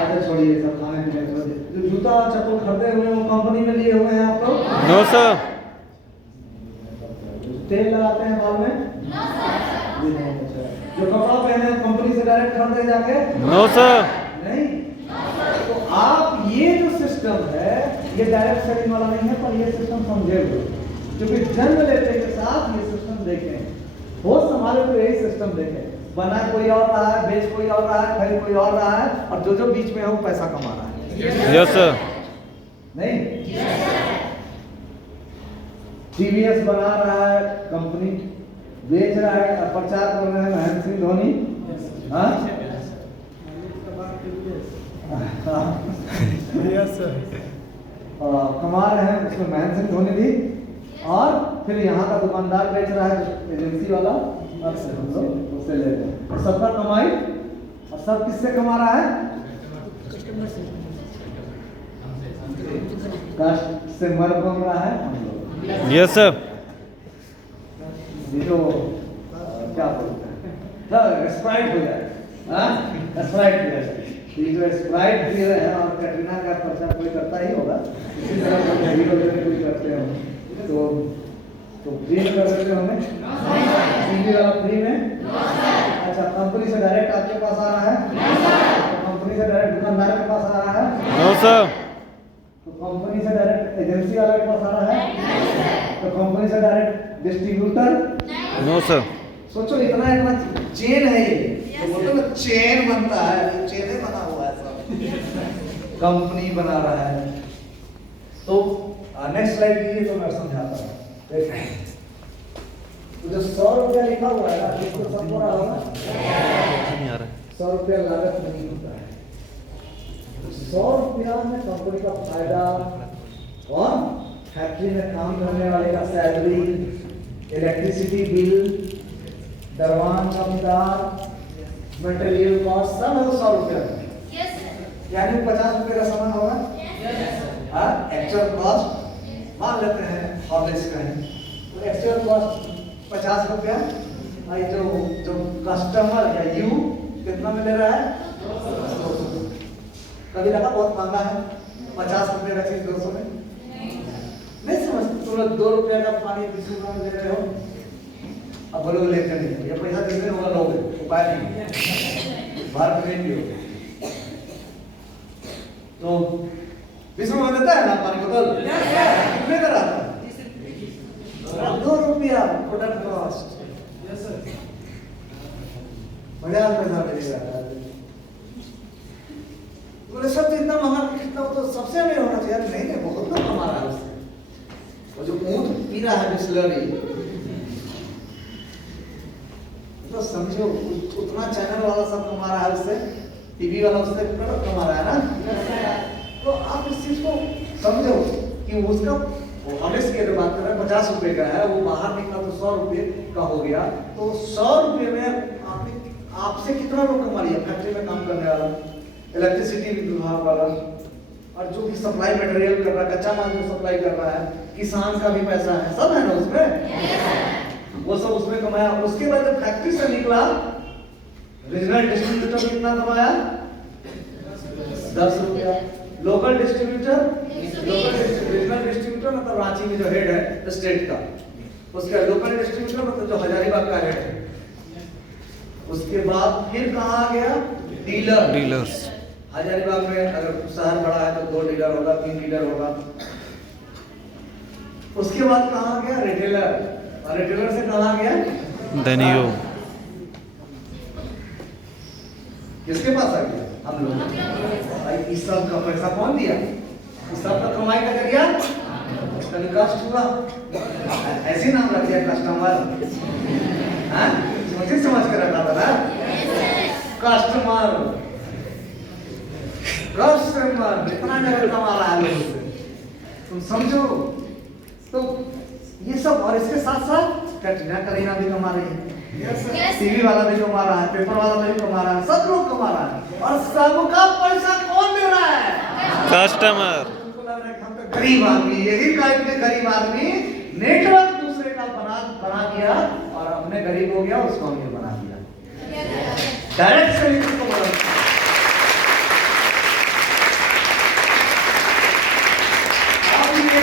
अच्छा छोड़िए, सब खाने पीने के, जो जूता चप्पल खरीदे हुए हैं वो कंपनी में लिए हुए हैं आप लोग? No sir. तेल लगाते हैं बाल में? जो कपड़ा पहने हैं कंपनी से डायरेक्ट खरीदे जाके? No sir. नहीं। तो आप ये जो सिस्टम है ये डायरेक्ट सेलिंग वाला नहीं है, पर ये सिस्टम समझे हुए, क्योंकि जन्म लेते के साथ ये सिस्टम देखें, होश संभाले तो यही सिस्टम देखें। बना कोई और रहा है, बेच कोई और रहा है, खरीद कोई और रहा है, और जो जो बीच में है वो पैसा कमा रहा है। Yes sir. नहीं, टीवीएस बना रहा है कंपनी, बेच रहा है, प्रचार कर रहे हैं महेंद्र सिंह धोनी, कमा रहे हैं उसमें महेंद्र सिंह धोनी भी, और फिर यहाँ का दुकानदार बेच रहा है एजेंसी वाला, और हम लोग उससे ले रहे हैं। सबका कमाई, और सब किससे कमा रहा है? कस्टमर बन रहा है हम लोग। Yes sir. ये जो क्या बोलते हैं, स्प्राइट हो जाए, स्प्राइट हो जाए, ये जो स्प्राइट पी रहे हैं और कैटरीना का प्रचार कोई करता ही होगा, इसी तरह से हीरो वगैरह कोई करते हो तो फ्री में कर सकते हो हमें? टीवी वाला फ्री में? अच्छा, कंपनी से डायरेक्ट आपके पास आ रहा है? तो कंपनी से डायरेक्ट दुकानदार के पास आ रहा है? नो सर तो कंपनी से डायरेक्ट एजेंसी वाला के पास आ रहा है? तो कंपनी से डायरेक्ट डिस्ट्रीब्यूटर? नो सर सोचो इतना इतना चेन है ये, तो बोलते ना चेन बनता है, चेन बना हुआ है सब, कंपनी बना रहा है। तो नेक्स्ट स्लाइड लीजिए तो मैं समझाता हूँ। देखिए तो जो 100 रुपया लिखा हुआ है ना, इसको सबको रहा होगा नहीं आ रहा है 100 रुपया लागत नहीं होता है। 100 रुपया में कंपनी का फायदा और फैक्ट्री में काम करने वाले का सैलरी, इलेक्ट्रिसिटी बिल, दरवान का मिदार, मटेरियल कॉस्ट सब है 100 रुपया में। यानी 50 रुपये का सामान होगा। हाँ, एक्चुअल कॉस्ट मान लेते हैं हॉर्लिक्स का है तो एक्चुअल कॉस्ट 50 रुपया। जो कस्टमर या यू कितना में ले रहा है? 200। कभी लगा बहुत महंगा है 50 रुपये का चीज 200 में? नहीं समझते तुम लोग 2 रुपये का पानी 20 रुपये में ले रहे हो। अब बोलोगे लेते नहीं, ये पैसा जिस दिन होगा लोगे, उपाय नहीं, बाहर पेमेंट भी होगा। तो 20 रुपये देता है ना पानी बोतल, कितने का आता है? 2 रुपया प्रोडक्ट कॉस्ट। बढ़िया पैसा मिलेगा। बोले सब इतना महंगा कितना हो तो सबसे अमीर होना चाहिए। नहीं नहीं, बहुत लोग कमा रहा है उससे। और जो ऊँट पी रहा है बिस्लरी, तो समझो उतना चैनल वाला सब कमा रहा है उससे, टीवी वाला उससे कमा रहा है ना। तो आप इस चीज को समझो कि उसका हॉलिक्स की अगर बात कर रहे हैं 50 रुपए का है, वो बाहर निकला तो 100 रुपये का हो गया। तो 100 रुपये में आपसे कितना लोग कमा लिया? फैक्ट्री में काम करने वाला, इलेक्ट्रिसिटी विभाग वाला, और जो भी सप्लाई मटेरियल कर रहा है, कच्चा माल जो सप्लाई कर रहा है, किसान का भी पैसा है, सब है ना उसमें। वो सब उसमें कमाया। उसके बाद जब फैक्ट्री से निकला, रीजनल डिस्ट्रीब्यूटर कितना कमाया? 10 रुपया। लोकल डिस्ट्रीब्यूटर, रीजनल डिस्ट्रीब्यूटर मतलब रांची में जो हेड है स्टेट का, उसका लोकल डिस्ट्रीब्यूटर मतलब जो हजारीबाग का हेड है। उसके बाद फिर कहाँ आ गया? डीलर्स। हजारीबाग में अगर शहर बड़ा है तो 2 डीलर होगा, 3 डीलर होगा। उसके बाद कहाँ आ गया? रिटेलर। और रिटेलर से कहाँ गया? धनियो। किसके पास आ गया? हम लोग। इस सब का पैसा कौन दिया? इस सब का कमाई का जरिया कस्ट हुआ। ऐसे नाम रख दिया कस्टमर। हाँ, सोचे समझ कर रखा था ना कस्टमर। कस्टमर इतना जगह कमा रहा है लोग से, तुम समझो। तो ये सब, और इसके साथ साथ कटरीना करीना भी कमा रही है, टीवी वाला भी कमा रहा है, पेपर वाला भी कमा रहा है, सब लोग कमा रहा है। और सबका पैसा कौन दे रहा है? कस्टमर। उनको लग रहा है कि हम तो गरीब आदमी, यही टाइप के गरीब आदमी नेटवर्क दूसरे का बना दिया और अपने गरीब हो गया, उसको अमीर बना दिया। डायरेक्ट सेलिंग को बोला।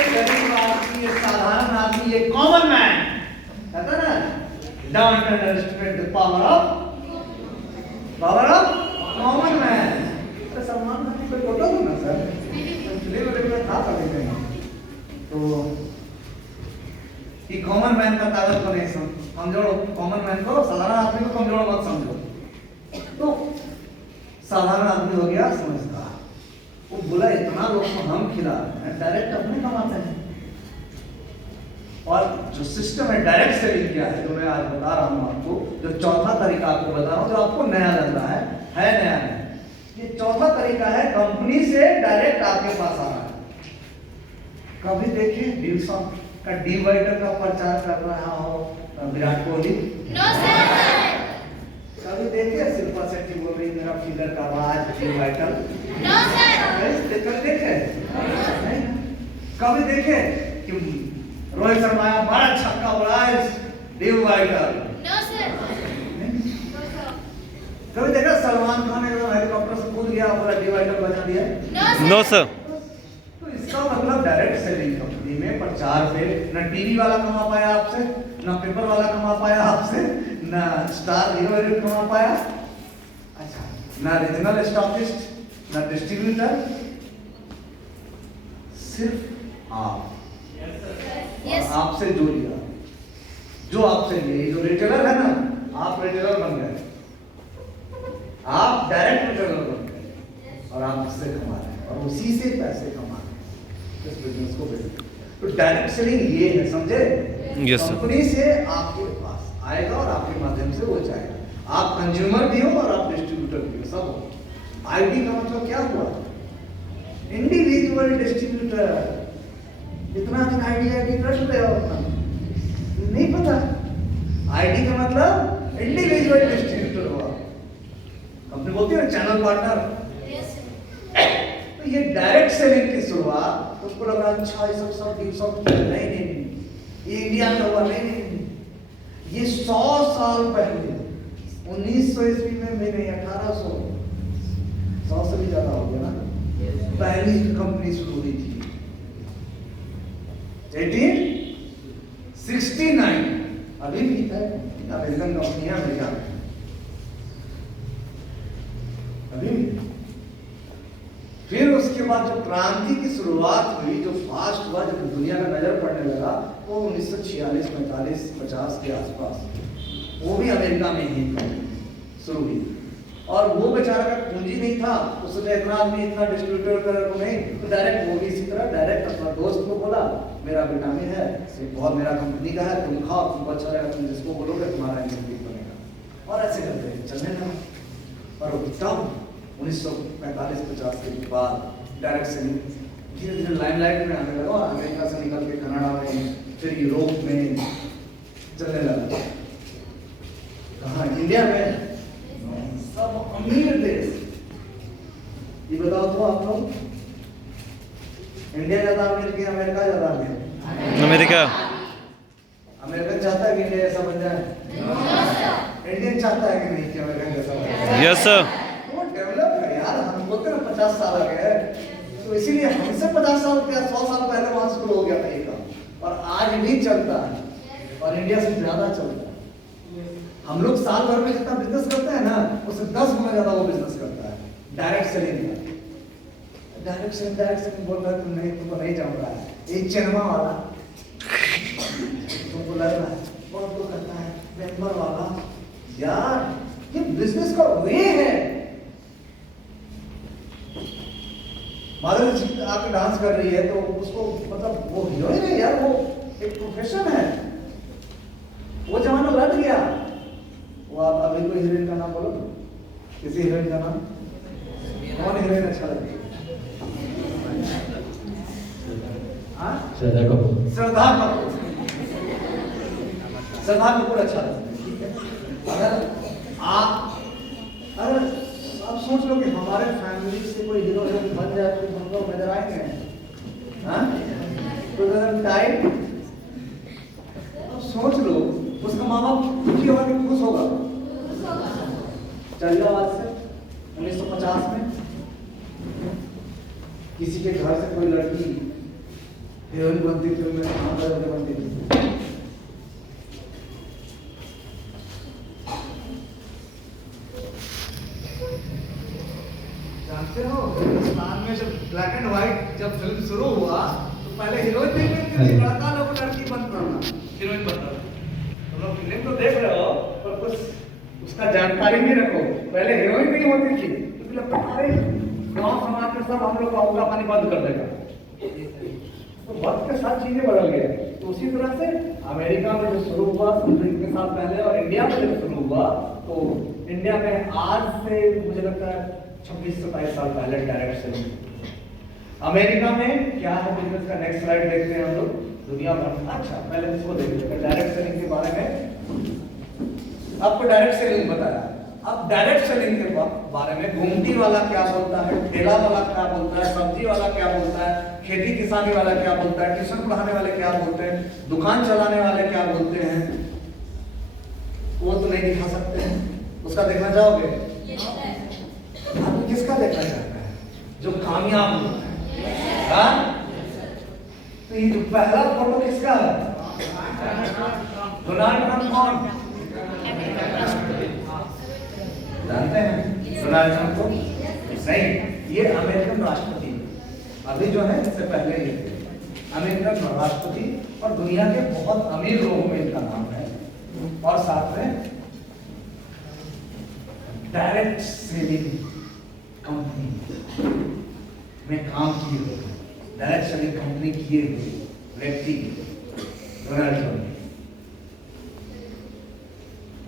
गरीब आदमी, ये साधारण आदमी, ये कॉमन मैन, कहता ना, don't underestimate the power of common man. तो सलमान खान की कोई फोटो दो ना सर, फिल्म में था कभी कहीं। तो ये कॉमन मैन का ताकत को नहीं समझो, कॉमन मैन को, साधारण आदमी को कमजोर मत समझो। तो साधारण आदमी हो गया समझदार। वो बोला इतना लोग को हम खिला रहे हैं, डायरेक्ट अपने कमाते हैं। और जो सिस्टम है डायरेक्ट सेलिंग क्या है, जो मैं आज बता रहा हूँ आपको, जो चौथा तरीका आपको बता रहा हूँ, जो आपको नया लग रहा है नया है। ये चौथा तरीका है कंपनी से डायरेक्ट आपके पास आ रहा है। कभी देखिए विल्सन का डिवाइडर का प्रचार कर रहा हो विराट कोहली? No sir. कभी देखिए शिल्पा शेट्टी बोल रही मेरा फिगर का आवाज डिवाइडर? No sir. कभी देखे? कभी देखे कि रोहित शर्मा बड़ा छक्का बड़ा डिवाइडर? No sir. कभी देखा सलमान खान एकदम हेलीकॉप्टर से कूद गया और डिवाइडर बजा दिया? No sir. तो इसका मतलब डायरेक्ट सेलिंग कंपनी में प्रचार से न टीवी वाला कमा पाया आपसे, न पेपर वाला कमा पाया आपसे, ना स्टार हीरो कमा पाया, अच्छा, ना रीजनल स्टॉकिस्ट, ना डिस्ट्रीब्यूटर, सिर्फ आप। Yes. आपसे जो लिया, जो आपसे लिए, जो रिटेलर है ना, आप रिटेलर बन गए, आप डायरेक्ट रिटेलर बन गए और आप उससे कमा रहे हैं और उसी से पैसे कमा रहे हैं इस बिजनेस को बेच। तो डायरेक्ट सेलिंग ये है, समझे? Yes, sir. कंपनी से आपके पास आएगा और आपके माध्यम से वो जाएगा। आप कंज्यूमर भी हो और आप डिस्ट्रीब्यूटर भी हो, सब हो। आईडी का मतलब क्या हुआ? Individual distributor. इतना तक आइडिया की रट रहे हो अपना, नहीं पता? आईडी का मतलब इंडिविजुअल डिस्ट्रीब्यूटर हुआ। कंपनी बोलती है चैनल पार्टनर। तो ये डायरेक्ट सेलिंग की शुरुआत, तो उसको लगा अच्छा ये सब नहीं, ये इंडिया में हुआ, नहीं, ये 100 साल पहले 1900 ईस्वी में भी नहीं, 1800, 100 से भी ज्यादा हो गया ना, पहली कंपनी शुरू हुई थी 1869। अभी भी है, अमेरिकन कंपनी है अमेरिका में, अभी भी। फिर उसके बाद जो क्रांति की शुरुआत हुई, जो फास्ट हुआ, जब दुनिया का नजर पड़ने लगा, वो 1946, 45, 50 के आसपास, वो भी अमेरिका में ही शुरू हुई। और वो बेचारा का पूंजी नहीं था, उसने इतना आदमी, इतना डिस्ट्रीब्यूटर को नहीं, तो डायरेक्ट वो भी इसी तरह डायरेक्ट अपना दोस्त को बोला, मेरा विटामिन है, बहुत मेरा कंपनी का है, तुम खाओ, तुमको अच्छा लगेगा, तुम जिसको बोलोगे तुम्हारा इंक्रीज बनेगा। और ऐसे करते हैं चलने लगा। और तब 1945-50 के बाद डायरेक्ट सेलिंग धीरे धीरे लाइमलाइट में आने लगा, अमेरिका से निकल के कनाडा में, फिर यूरोप में चलने लगा। कहाँ? इंडिया में। सब अमीर देश, ये बताओ तो आप लोग, इंडिया ज्यादा अमीर कि अमेरिका ज्यादा अमीर? अमेरिका। अमेरिकन चाहता है कि इंडिया ऐसा बन जाए? इंडियन चाहता है कि नहीं कि अमेरिकन जैसा बन जाए? Yes sir. वो डेवलप है यार, हम बोलते ना 50 साल आ गए, तो इसीलिए हमसे 50 साल क्या 100 साल पहले वहां शुरू हो गया था ये काम, और आज भी चलता है, और इंडिया से ज्यादा चलता है। हम लोग साल भर में जितना बिजनेस करते हैं ना, उससे 10 गुना ज्यादा वो बिजनेस करता है डायरेक्ट सेलिंग का। डायरेक्ट सेलिंग बोल रहा है, तुमको नहीं जान रहा है, एक चेनमा वाला तुमको लग रहा है बहुत लोग करता है, मेंबर वाला, यार ये बिजनेस का वे है। माधुरी जी आके डांस कर रही है, तो उसको मतलब वो हीरोइन है यार, वो एक प्रोफेशन है, वो जमाना लट गया। वो आप अभी कोई हीरोइन का नाम बोलो, किसी हीरोइन का नाम, कौन हीरोइन अच्छा लगती है? श्रद्धा कपूर। श्रद्धा कपूर अच्छा लगता है। अगर आप सोच लो कि हमारे फैमिली से कोई हीरो बन जाए तो हम लोग नजर आएंगे, हाँ? तो टाइम सोच लो, उसका माँ बाप दुखी होगा कि खुश होगा? चल जाओ आज से 1950 में किसी के घर से कोई लड़की हीरोइन बनती थी, उनमें काम करके बनती थी। जानते हो हिंदुस्तान में जब ब्लैक एंड व्हाइट जब फिल्म शुरू हुआ, तो पहले हीरोइन नहीं बनती थी, लड़का लोग लड़की बनता था, हीरोइन बनता था। तुम लोग फिल्म तो देख रहे हो, पर कुछ उसका जानकारी भी रखो। पहले हीरोइन नहीं होती थी, तो लगता अरे गाँव समाज में सब हम लोग का उनका पानी बंद कर देगा। तो वक्त के साथ चीजें बदल गए। तो उसी तरह से अमेरिका में जो शुरू हुआ 100 साल पहले, और इंडिया में जब शुरू हुआ, तो इंडिया में आज से मुझे लगता है 26-27 साल पहले डायरेक्ट सेलिंग। अमेरिका में क्या है बिजनेस का, नेक्स्ट स्लाइड देखते हैं हम लोग। दुनिया भर, अच्छा पहले इसको देखते हैं डायरेक्ट सेलिंग के बारे में। आपको डायरेक्ट सेलिंग बताया, अब डायरेक्ट सेलिंग के बारे में घुमटी वाला क्या बोलता है, ठेला वाला क्या बोलता है, सब्जी वाला क्या बोलता है, खेती किसानी वाला क्या बोलता है, ट्यूशन पढ़ाने वाले क्या बोलते हैं, दुकान चलाने वाले क्या बोलते हैं, वो तो नहीं दिखा सकते हैं। उसका देखना चाहोगे? आप किसका देखना चाहते हैं? जो कामयाब होता है। हाँ? तो ये जो पहला फोटो किसका है? Donald Trump. कौन? जानते हैं डोनाल्ड ट्रम्प को? नहीं, ये अमेरिकन राष्ट्रपति है। अभी जो है इससे पहले ये थे अमेरिकन राष्ट्रपति, और दुनिया के बहुत अमीर लोगों में इनका नाम है। और साथ में डायरेक्ट सेलिंग कंपनी में काम किए हुए, डायरेक्ट सेलिंग कंपनी किए हुए व्यक्ति डोनाल्ड ट्रम्प।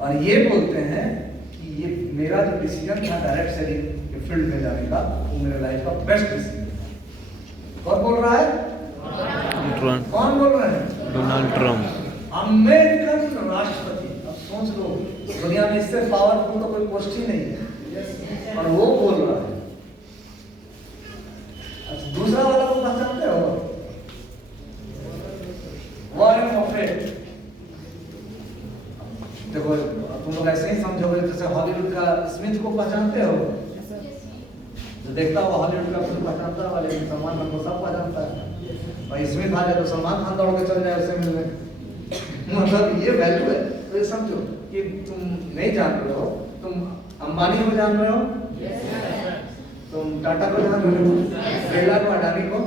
और ये बोलते हैं कि ये मेरा जो डिसीजन था डायरेक्ट सेलिंग के फील्ड में जाने का, वो मेरे लाइफ का बेस्ट डिसीजन था। कौन बोल रहा है? कौन बोल रहे हैं? डोनाल्ड ट्रम्प, अमेरिकन राष्ट्रपति। अब सोच लो, दुनिया में इससे पावरफुल तो कोई पोस्ट ही नहीं है, और वो बोल रहा है। अच्छा, दूसरा वाला को पहचानते हो? Warren Buffett. देखो, तुम लोग ऐसे ही समझोगे जैसे हॉलीवुड का स्मिथ को पहचानते हो, जो देखता हो हॉलीवुड का फिल्म पहचानता है, वाले सलमान खान को सब पहचानता है। भाई स्मिथ आ जाए तो सलमान खान दौड़ के चल जाए उससे मिलने। मतलब ये वैल्यू है। तो ये समझो कि तुम नहीं जान रहे हो, तुम अंबानी को जान रहे हो, तुम टाटा को जान रहे हो, बिरला को, अडानी को,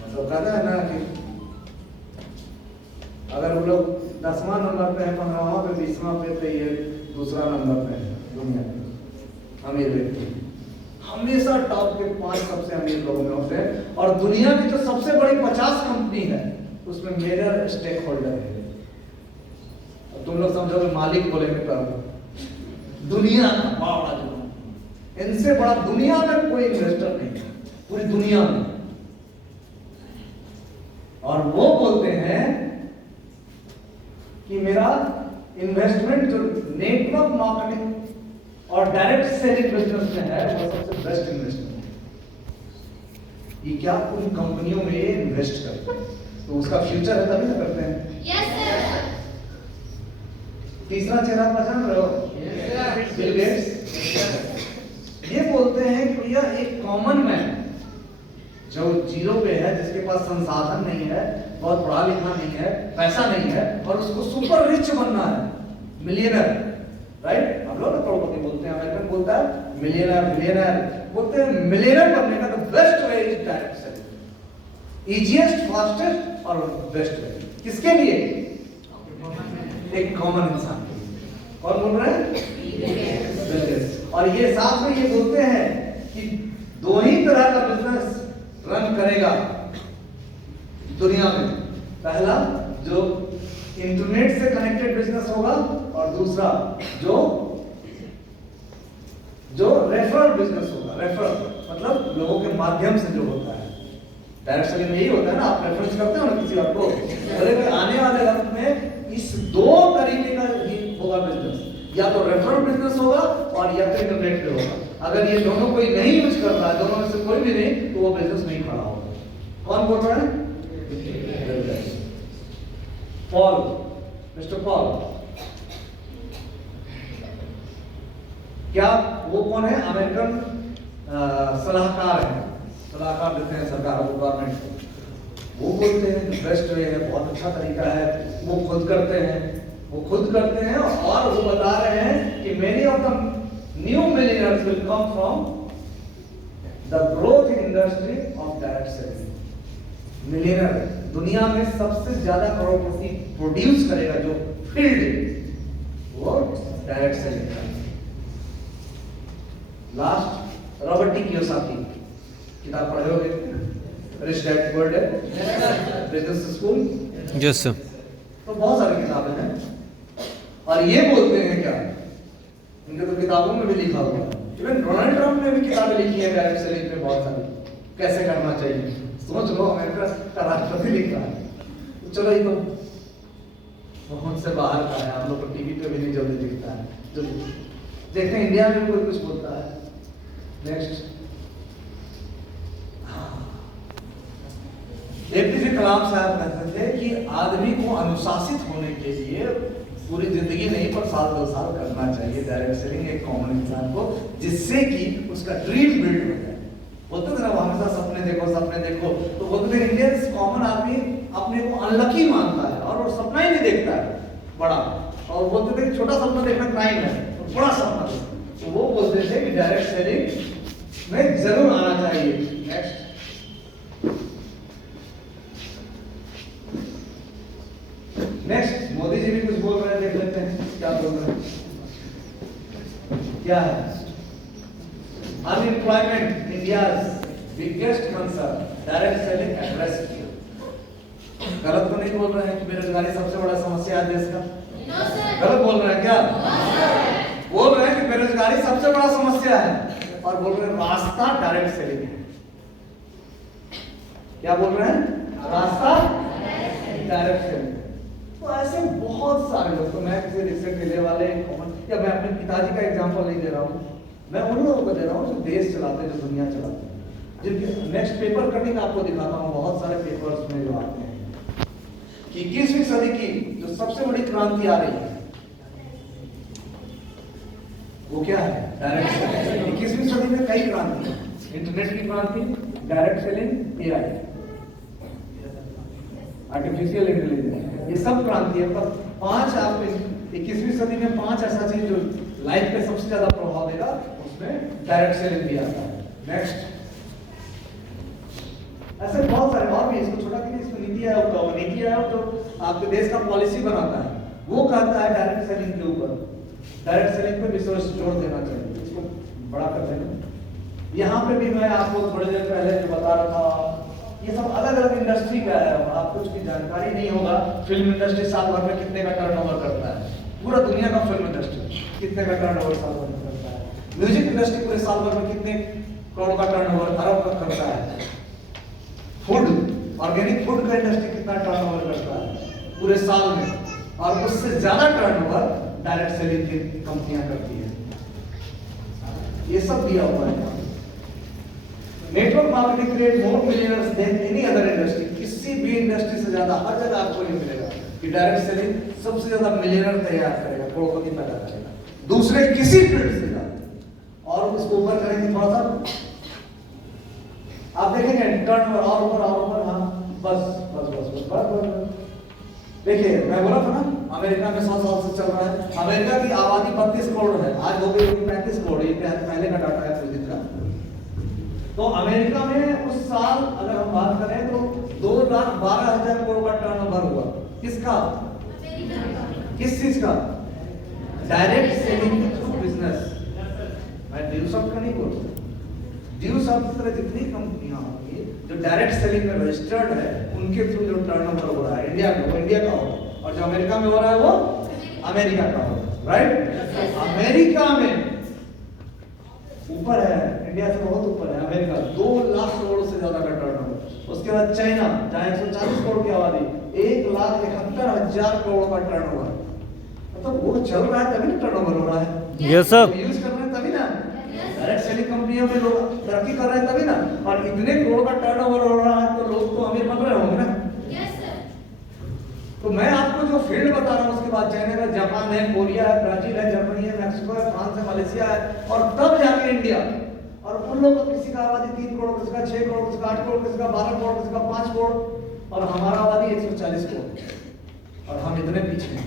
मतलब कहना है ना कि अगर वो लोग 10वां नंबर पे है, 15वां पे, 20वां पे, तो ये दूसरा नंबर पे है दुनिया में अमीर व्यक्ति। हमेशा टॉप के 5 सबसे अमीर लोगों में होते हैं। और दुनिया की जो सबसे बड़ी 50 कंपनी है उसमें मेजर स्टेक होल्डर है। तुम लोग समझोगे मालिक बोलेंगे तो दुनिया का बड़ा, जो इनसे बड़ा दुनिया में कोई इन्वेस्टर नहीं है पूरी दुनिया में। और वो बोलते हैं कि मेरा इन्वेस्टमेंट जो नेटवर्क मार्केटिंग और डायरेक्ट सेलिंग बिजनेस में है वो सबसे बेस्ट इन्वेस्टमेंट है। ये क्या उन कंपनियों में ये इन्वेस्ट करते हैं तो उसका फ्यूचर है, तभी ना करते हैं। Yes, sir. तीसरा चेहरा पहचान रहे हो? Bill Gates. ये बोलते हैं कि भैया एक कॉमन मैन जो जीरो पे है, जिसके पास संसाधन नहीं है, बहुत पढ़ा लिखा नहीं है, पैसा नहीं है, और उसको सुपर रिच बनना है, मिलियनर, राइट? हम लोग ना करोड़पति बोलते हैं, अमेरिकन बोलता है मिलियनर, बिलियनर बोलते हैं। मिलियनर बनने का the best way is direct selling, easiest, fastest और बेस्ट वे। किसके लिए? एक कॉमन इंसान के लिए। कौन बोल रहे हैं? और ये साथ में ये बोलते हैं कि 2 ही तरह का बिजनेस रन करेगा दुनिया में। पहला जो इंटरनेट से कनेक्टेड बिजनेस होगा, और दूसरा जो रेफरल बिजनेस होगा। रेफरल मतलब लोगों के माध्यम से जो होता है। डायरेक्ट सेलिंग में यही होता है ना, आप रेफरेंस करते हो ना किसी और को, बोले आने वाले वक्त में इस 2 तरीके का ही होगा बिजनेस, या तो रेफरल बिजनेस होगा और या फिर इंटरनेट पे होगा। अगर ये दोनों कोई नहीं यूज कर रहा है, दोनों में से कोई भी नहीं, तो वो बिजनेस नहीं खड़ा होगा। कौन बोल रहा है? Paul, mister Paul. क्या वो कौन है? अमेरिकन सलाहकार है, सलाहकार देते हैं सरकार को, गवर्नमेंट को। वो बोलते हैं बेस्ट वे है, बहुत अच्छा तरीका है। वो खुद करते हैं और वो बता रहे हैं कि many of the new millionaires will come from the growth industry of direct selling. Millionaire दुनिया में सबसे ज्यादा करोड़पति प्रोड्यूस करेगा जो फील्ड, वो डायरेक्ट सेलिंग का। लास्ट रॉबर्ट टी कियोसाकी, किताब पढ़े होगे, rich dad poor dad, business school. Yes sir. तो बहुत सारी किताबें हैं, और ये बोलते हैं क्या, इनके तो किताबों में भी लिखा हुआ है। इवन डोनाल्ड ट्रम्प ने भी किताबें लिखी है डायरेक्ट सेलिंग पे बहुत सारी, कैसे करना चाहिए। समझ लो, अमेरिका का राष्ट्रपति लिख रहा है। तो चलो, ये तो बहुत से बाहर का है, हम लोग को टीवी पे भी नहीं जल्दी दिखता है। जो देखते हैं इंडिया में कोई कुछ बोलता है। नेक्स्ट, एपीजे कलाम साहब कहते थे कि आदमी को अनुशासित होने के लिए पूरी जिंदगी नहीं पर 7-2 साल करना चाहिए डायरेक्ट सेलिंग एक कॉमन इंसान को, जिससे कि उसका ड्रीम बिल्ड हो जाए। बोलते थे ना वो हमेशा सपने देखो, तो बोलते थे इंडियन कॉमन आदमी अपने को अनलकी मानता है और वो सपना ही नहीं देखता है बड़ा। और बोलते थे कि छोटा सपना देखना क्राइम है, तो बड़ा सपना देखना। तो वो बोलते थे कि डायरेक्ट सेलिंग में जरूर आना चाहिए। नेक्स्ट, नेक्स्ट मोदी जी भी कुछ बोल रहे हैं, देख लेते हैं क्या बोल रहे हैं। क्या है? Unemployment India's biggest concern, direct selling address किया। गलत तो नहीं बोल रहे हैं कि बेरोजगारी सबसे बड़ा समस्या है देश का? गलत बोल रहे हैं क्या? बोल रहे हैं कि बेरोजगारी सबसे बड़ा समस्या है, और बोल रहे हैं रास्ता डायरेक्ट सेलिंग है। क्या बोल रहे हैं? रास्ता डायरेक्ट सेलिंग। तो ऐसे बहुत सारे लोग, तो मैं किसी रिक्शा ठेले वाले या मैं अपने पिताजी का एग्जांपल नहीं दे रहा हूँ, मैं उन लोगों को दे रहा हूँ जो देश चलाते हैं, जो दुनिया चलाते हैं, जिनके नेक्स्ट पेपर कटिंग आपको दिखाता हूँ। बहुत सारे पेपर्स में जो आते हैं कि 21वीं सदी की जो सबसे बड़ी क्रांति आ रही है वो क्या है? Direct selling. 21वीं सदी में कई क्रांति है, इंटरनेट की क्रांति, direct selling, AI, artificial intelligence, ये सब क्रांति है। पर 5 आप 21वीं सदी में 5 ऐसा चीज जो लाइफ पे सबसे ज्यादा प्रभाव देगा, उसमें डायरेक्ट सेलिंग भी आता है। नेक्स्ट, ऐसे बहुत सारे और भी, इसको छोटा कीजिए, इसको नीति आयोग का, नीति आयोग तो आपके देश का पॉलिसी बनाता है, वो कहता है डायरेक्ट सेलिंग के ऊपर, डायरेक्ट सेलिंग पे विशेष जोर देना चाहिए, इसको बड़ा कर देना। यहाँ पे भी मैं आपको थोड़ी देर पहले जो बता रहा था, ये सब अलग अलग इंडस्ट्री का है, आपको उसकी जानकारी नहीं होगा। फिल्म इंडस्ट्री साल भर में कितने का टर्नओवर करता है, पूरा दुनिया का फिल्म इंडस्ट्री कितने का टर्नओवर साल भर में करता है। म्यूजिक इंडस्ट्री पूरे साल भर में कितने करोड़ का टर्नओवर, अरब का करता है। फूड, ऑर्गेनिक फूड का इंडस्ट्री कितना टर्नओवर करता है पूरे साल में, और उससे ज्यादा टर्नओवर डायरेक्ट सेलिंग की कंपनियां करती है। ये सब दिया हुआ है। Network marketing create more millionaires than any other industry, किसी भी इंडस्ट्री से ज्यादा हर जगह आपको ये मिलेगा कि डायरेक्ट सेलिंग सबसे ज्यादा मिलियनर तैयार करेगा, करोड़पति पैदा करेगा, दूसरे किसी फील्ड से ज्यादा। और उसको ऊपर करेंगे थोड़ा सा, आप देखेंगे टर्नओवर और ऊपर, हाँ बस। देखिए मैं बोला था ना, अमेरिका में 100 साल से चल रहा है, अमेरिका की आबादी 32 करोड़ है, आज हो गई 35 करोड़, ये पहले का डाटा है कुछ दिन का। तो अमेरिका में उस साल अगर हम बात करें तो 2,12,000 करोड़ का टर्नओवर हुआ। किसका? किस चीज का? Direct selling through business. मैं ड्यू शब्द का नहीं बोल रहा, ड्यू शब्द की तरह जितनी कंपनियां होंगी जो डायरेक्ट सेलिंग में रजिस्टर्ड है, उनके थ्रू जो टर्नओवर हो रहा है इंडिया में, वो इंडिया का होगा, और जो अमेरिका में हो रहा है वो अमेरिका का होगा, राइट? अमेरिका में ऊपर है, इंडिया से बहुत ऊपर है अमेरिका, 2 लाख करोड़ से ज्यादा का टर्नओवर। उसके बाद चाइना, जहां 140 करोड़ की आबादी, 1,71,000 करोड़ का टर्नओवर। मतलब वो चल रहा है तभी ना टर्नओवर हो रहा है। यस सर, यूज कर रहे हैं तभी ना, डायरेक्ट सेलिंग कंपनियों में लोग तरक्की कर रहे हैं तभी ना, और इतने करोड़ का टर्नओवर हो रहा है तो लोग तो अमीर बन रहे होंगे ना। तो मैं आपको जो फील्ड बता रहा हूँ, उसके बाद चाइना है, जापान है, कोरिया है, ब्राजील है, जर्मनी है, मैक्सिको है, फ्रांस है, मलेशिया है, और तब जाके इंडिया। और उन लोगों को किसी का आबादी 3 करोड़, किसी का 6 करोड़, किसी का 8 करोड़, किसी का 12 करोड़, किसी का 5 करोड़, और हमारा आबादी 140 करोड़, और हम इतने पीछे हैं।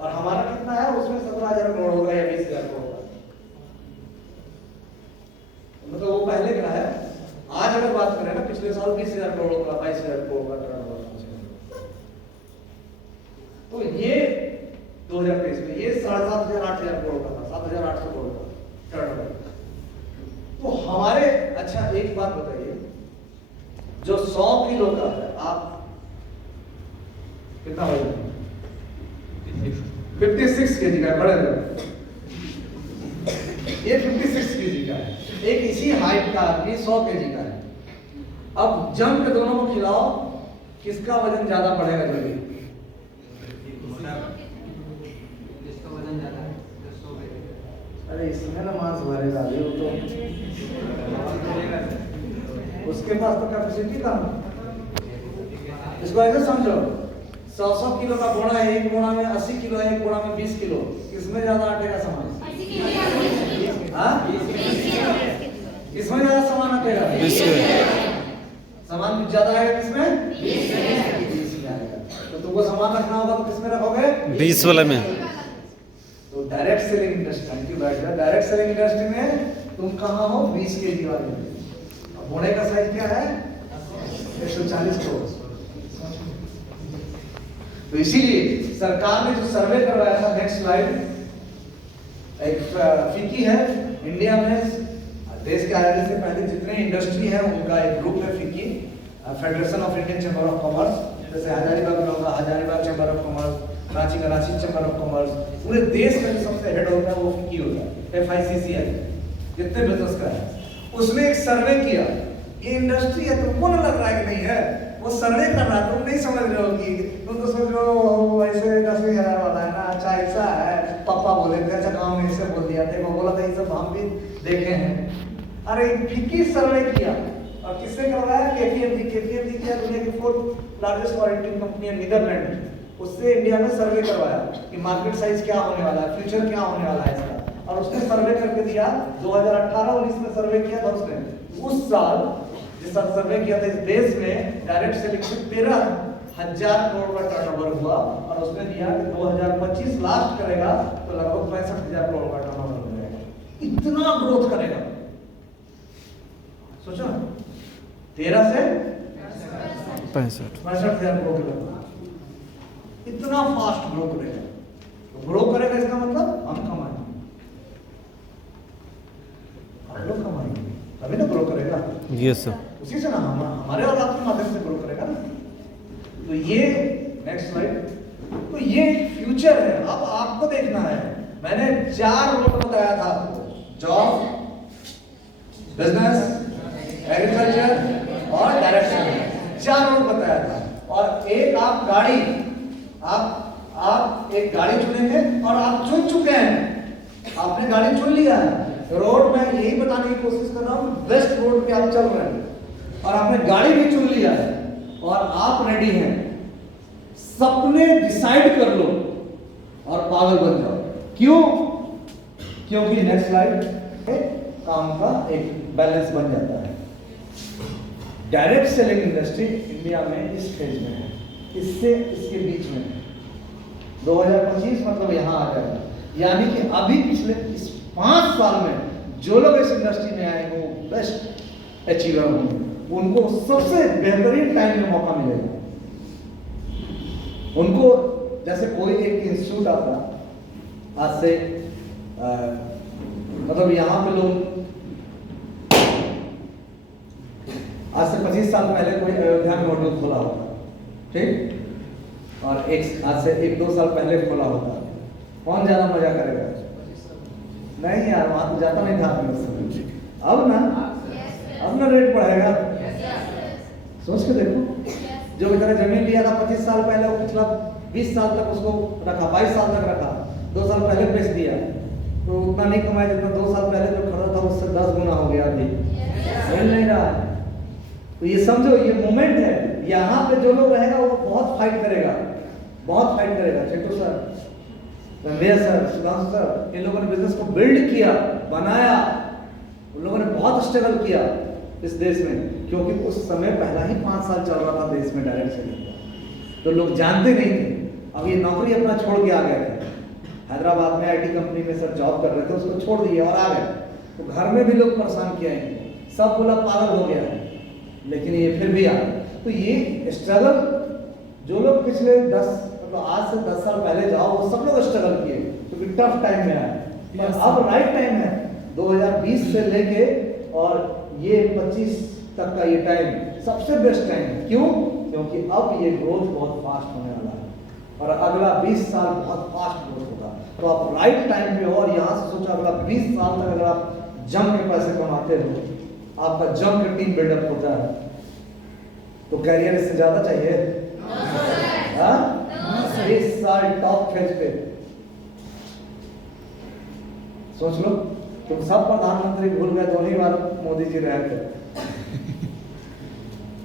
और हमारा कितना है? उसमें 17,000 करोड़ होगा या 20,000 करोड़ होगा, मतलब वो पहले का है। आज अगर बात करें ना, पिछले साल 20,000 करोड़ का, 22,000 करोड़ का टर्नओवर। तो ये 2023 में ये 7,500-8,000 करोड़ का था, 7,800 करोड़ का टर्नओवर। तो हमारे, अच्छा एक बात बताइए, जो 100 किलो का है, आप कितना वजन? 56 केजी का, बड़े ये 56 केजी का है। एक इसी हाइट का आदमी 100 केजी का है। अब जंप पे दोनों को खिलाओ, किसका वजन ज्यादा बढ़ेगा जल्दी? जिसका वजन ज्यादा है, अरे इसमें ना मांस भरेगा, वो तो उसके पास तो कैपेसिटी कम। इसको ऐसे समझो, 100 किलो का बोरा है, एक बोरा में 80 किलो है, एक बोरा में 20 किलो, किसमें ज्यादा अटेगा सामान? किसमें ज्यादा सामान अटेगा? सामान ज्यादा आएगा किसमें? 20 में आएगा। तो तुमको सामान रखना होगा तो किसमें रखोगे? 20 वाले में। तो direct selling industry, thank you बैठ गया। डायरेक्ट सेलिंग इंडस्ट्री में तुम कहाँ हो? 20 kg वाले में। अब बोने का साइज क्या है? 140 करोड़। तो इसीलिए सरकार ने जो सर्वे करवाया था, नेक्स्ट स्लाइड, एक फिकी है इंडिया में, देश के आजादी से पहले जितने इंडस्ट्री है उनका एक ग्रुप है फिकी, federation of Indian chamber of commerce. जैसे हजारीबाग में होगा Hazaribagh chamber of commerce, Ranchi का रांची चैम्बर ऑफ कॉमर्स, पूरे देश में जो सबसे हेड होता है वो फिकी होता है, FICCI, जितने बिजनेस का है। उसने एक सर्वे किया, ये इंडस्ट्री है, तुमको ना लग रहा है कि नहीं है, वो सर्वे कर रहा है, तुम नहीं समझ रहे हो कि तुम तो सोच रहे हो ऐसे 10,000 वाला है ना, अच्छा ऐसा है, पापा बोले थे, अच्छा गाँव में ऐसे बोल दिया थे, वो बोला था, ये सब हम भी देखे हैं। अरे फिकी सर्वे किया और किससे करवाया? KPMG किया, दुनिया की 4th लार्जेस्ट ऑडिटिंग कंपनी है नीदरलैंड में, उससे इंडिया में सर्वे करवाया कि मार्केट साइज क्या होने वाला है, फ्यूचर क्या होने वाला है इसका, और उसने सर्वे करके दिया। 2018-19 में सर्वे किया था उसने। उस साल जिस साल सर्वे किया था, इस देश में डायरेक्ट सेलिंग से 13,000 करोड़ का टर्नओवर हुआ, और उसने दिया कि 2025 लास्ट करेगा तो लगभग 65,000 करोड़ का टर्नओवर हो जाएगा। इतना ग्रोथ करेगा, सोचो 13 से 65,000 करोड़ के लगभग, इतना फास्ट ग्रो करेगा। तो ग्रो करेगा इसका मतलब हम कमाएंगे, हम लोग कमाएंगे, तभी ना ग्रो करेगा। Yes sir. उसी से ना हमारे और आपके माध्यम से ग्रो करेगा ना। तो ये नेक्स्ट स्लाइड, तो ये फ्यूचर है, अब आपको देखना है। मैंने 4 रोड बताया था आपको, जॉब, बिजनेस, एग्रीकल्चर और डायरेक्ट सेलिंग, 4 रोड बताया था। और एक आप गाड़ी, आप एक गाड़ी चुनेंगे और आप चुन चुके हैं, आपने गाड़ी चुन लिया है। रोड में यही बताने की कोशिश कर रहा हूं, बेस्ट रोड पे आप चल रहे हैं और आपने गाड़ी भी चुन लिया है और आप रेडी हैं। सपने डिसाइड कर लो और पागल बन जाओ। क्यों? क्योंकि नेक्स्ट स्लाइड, काम का एक बैलेंस बन जाता है। डायरेक्ट सेलिंग इंडस्ट्री इंडिया में इस फेज में है, इससे इसके बीच में है। 2025 मतलब यहाँ आ जाएगा, यानी कि अभी पिछले इस 5 साल में जो लोग इस इंडस्ट्री में आए वो बेस्ट अचीवर होंगे, उनको सबसे बेहतरीन टाइम में मौका मिलेगा। उनको जैसे कोई एक इंस्टीट्यूट आता आज से मतलब यहाँ पे लोग आज से 25 साल पहले कोई अयोध्या में होटल खोला होता, ठीक, और आज से 1-2 साल पहले खोला होता, कौन ज्यादा मजा करेगा? नहीं यार, वहां तो जाता नहीं था उस समय। अब ना रेट बढ़ेगा। सोच के देखो, जो इतना जमीन लिया था 25 साल पहले, वो पिछला 20 साल तक उसको रखा, 22 साल तक रखा, 2 साल पहले बेच दिया, तो उतना नहीं कमाया जितना 2 साल पहले जो खड़ा था उससे 10 गुना हो गया। अभी मिल नहीं रहा है। तो ये समझो, ये मोमेंट है। यहाँ पे जो लोग रहेगा वो बहुत फाइट करेगा, बहुत फाइट करेगा। Chintu sir, Rambhaiya sir, Sudhanshu sir, इन लोगों ने बिजनेस को बिल्ड किया, बनाया, उन लोगों ने बहुत स्ट्रगल किया इस देश में, क्योंकि उस समय पहला ही 5 साल चल रहा था देश में डायरेक्ट सेलिंग, तो लोग जानते नहीं थे। अब ये नौकरी अपना छोड़ के आ गए थे, हैदराबाद में IT कंपनी में सर जॉब कर रहे थे, उसको छोड़ दिए और आ गए। तो घर में भी लोग परेशान किया है, सब बोला पागल हो गया है, लेकिन ये फिर भी आ गए। तो ये स्ट्रगल जो लोग पिछले 10 मतलब आज से 10 साल पहले जाओ, वो सब लोग स्ट्रगल किए, क्योंकि टफ टाइम में आए। अब राइट टाइम है, 2020 से लेके और ये 25 तक का ये टाइम सबसे बेस्ट टाइम है। क्यों? क्योंकि अब ये ग्रोथ बहुत फास्ट होने वाला है और अगला 20 साल बहुत फास्ट ग्रोथ होगा। तो आप राइट टाइम पे हो, और यहाँ से सोचो अगला 20 साल तक अगर आप जम के पैसे कमाते हो, आपका जम के टीम बिल्डअप होता है, तो कैरियर इससे ज्यादा चाहिए? 20 साल टॉप फेज पे सोच लो। तुम सब प्रधानमंत्री भूल गए, 2 ही बार मोदी जी रहे थे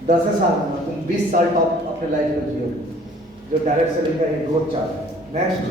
10 साल में, तुम 20 साल टॉप अपने लाइफ में जियो, जो डायरेक्ट सेलिंग का एक ग्रोथ चार्ट है। नेक्स्ट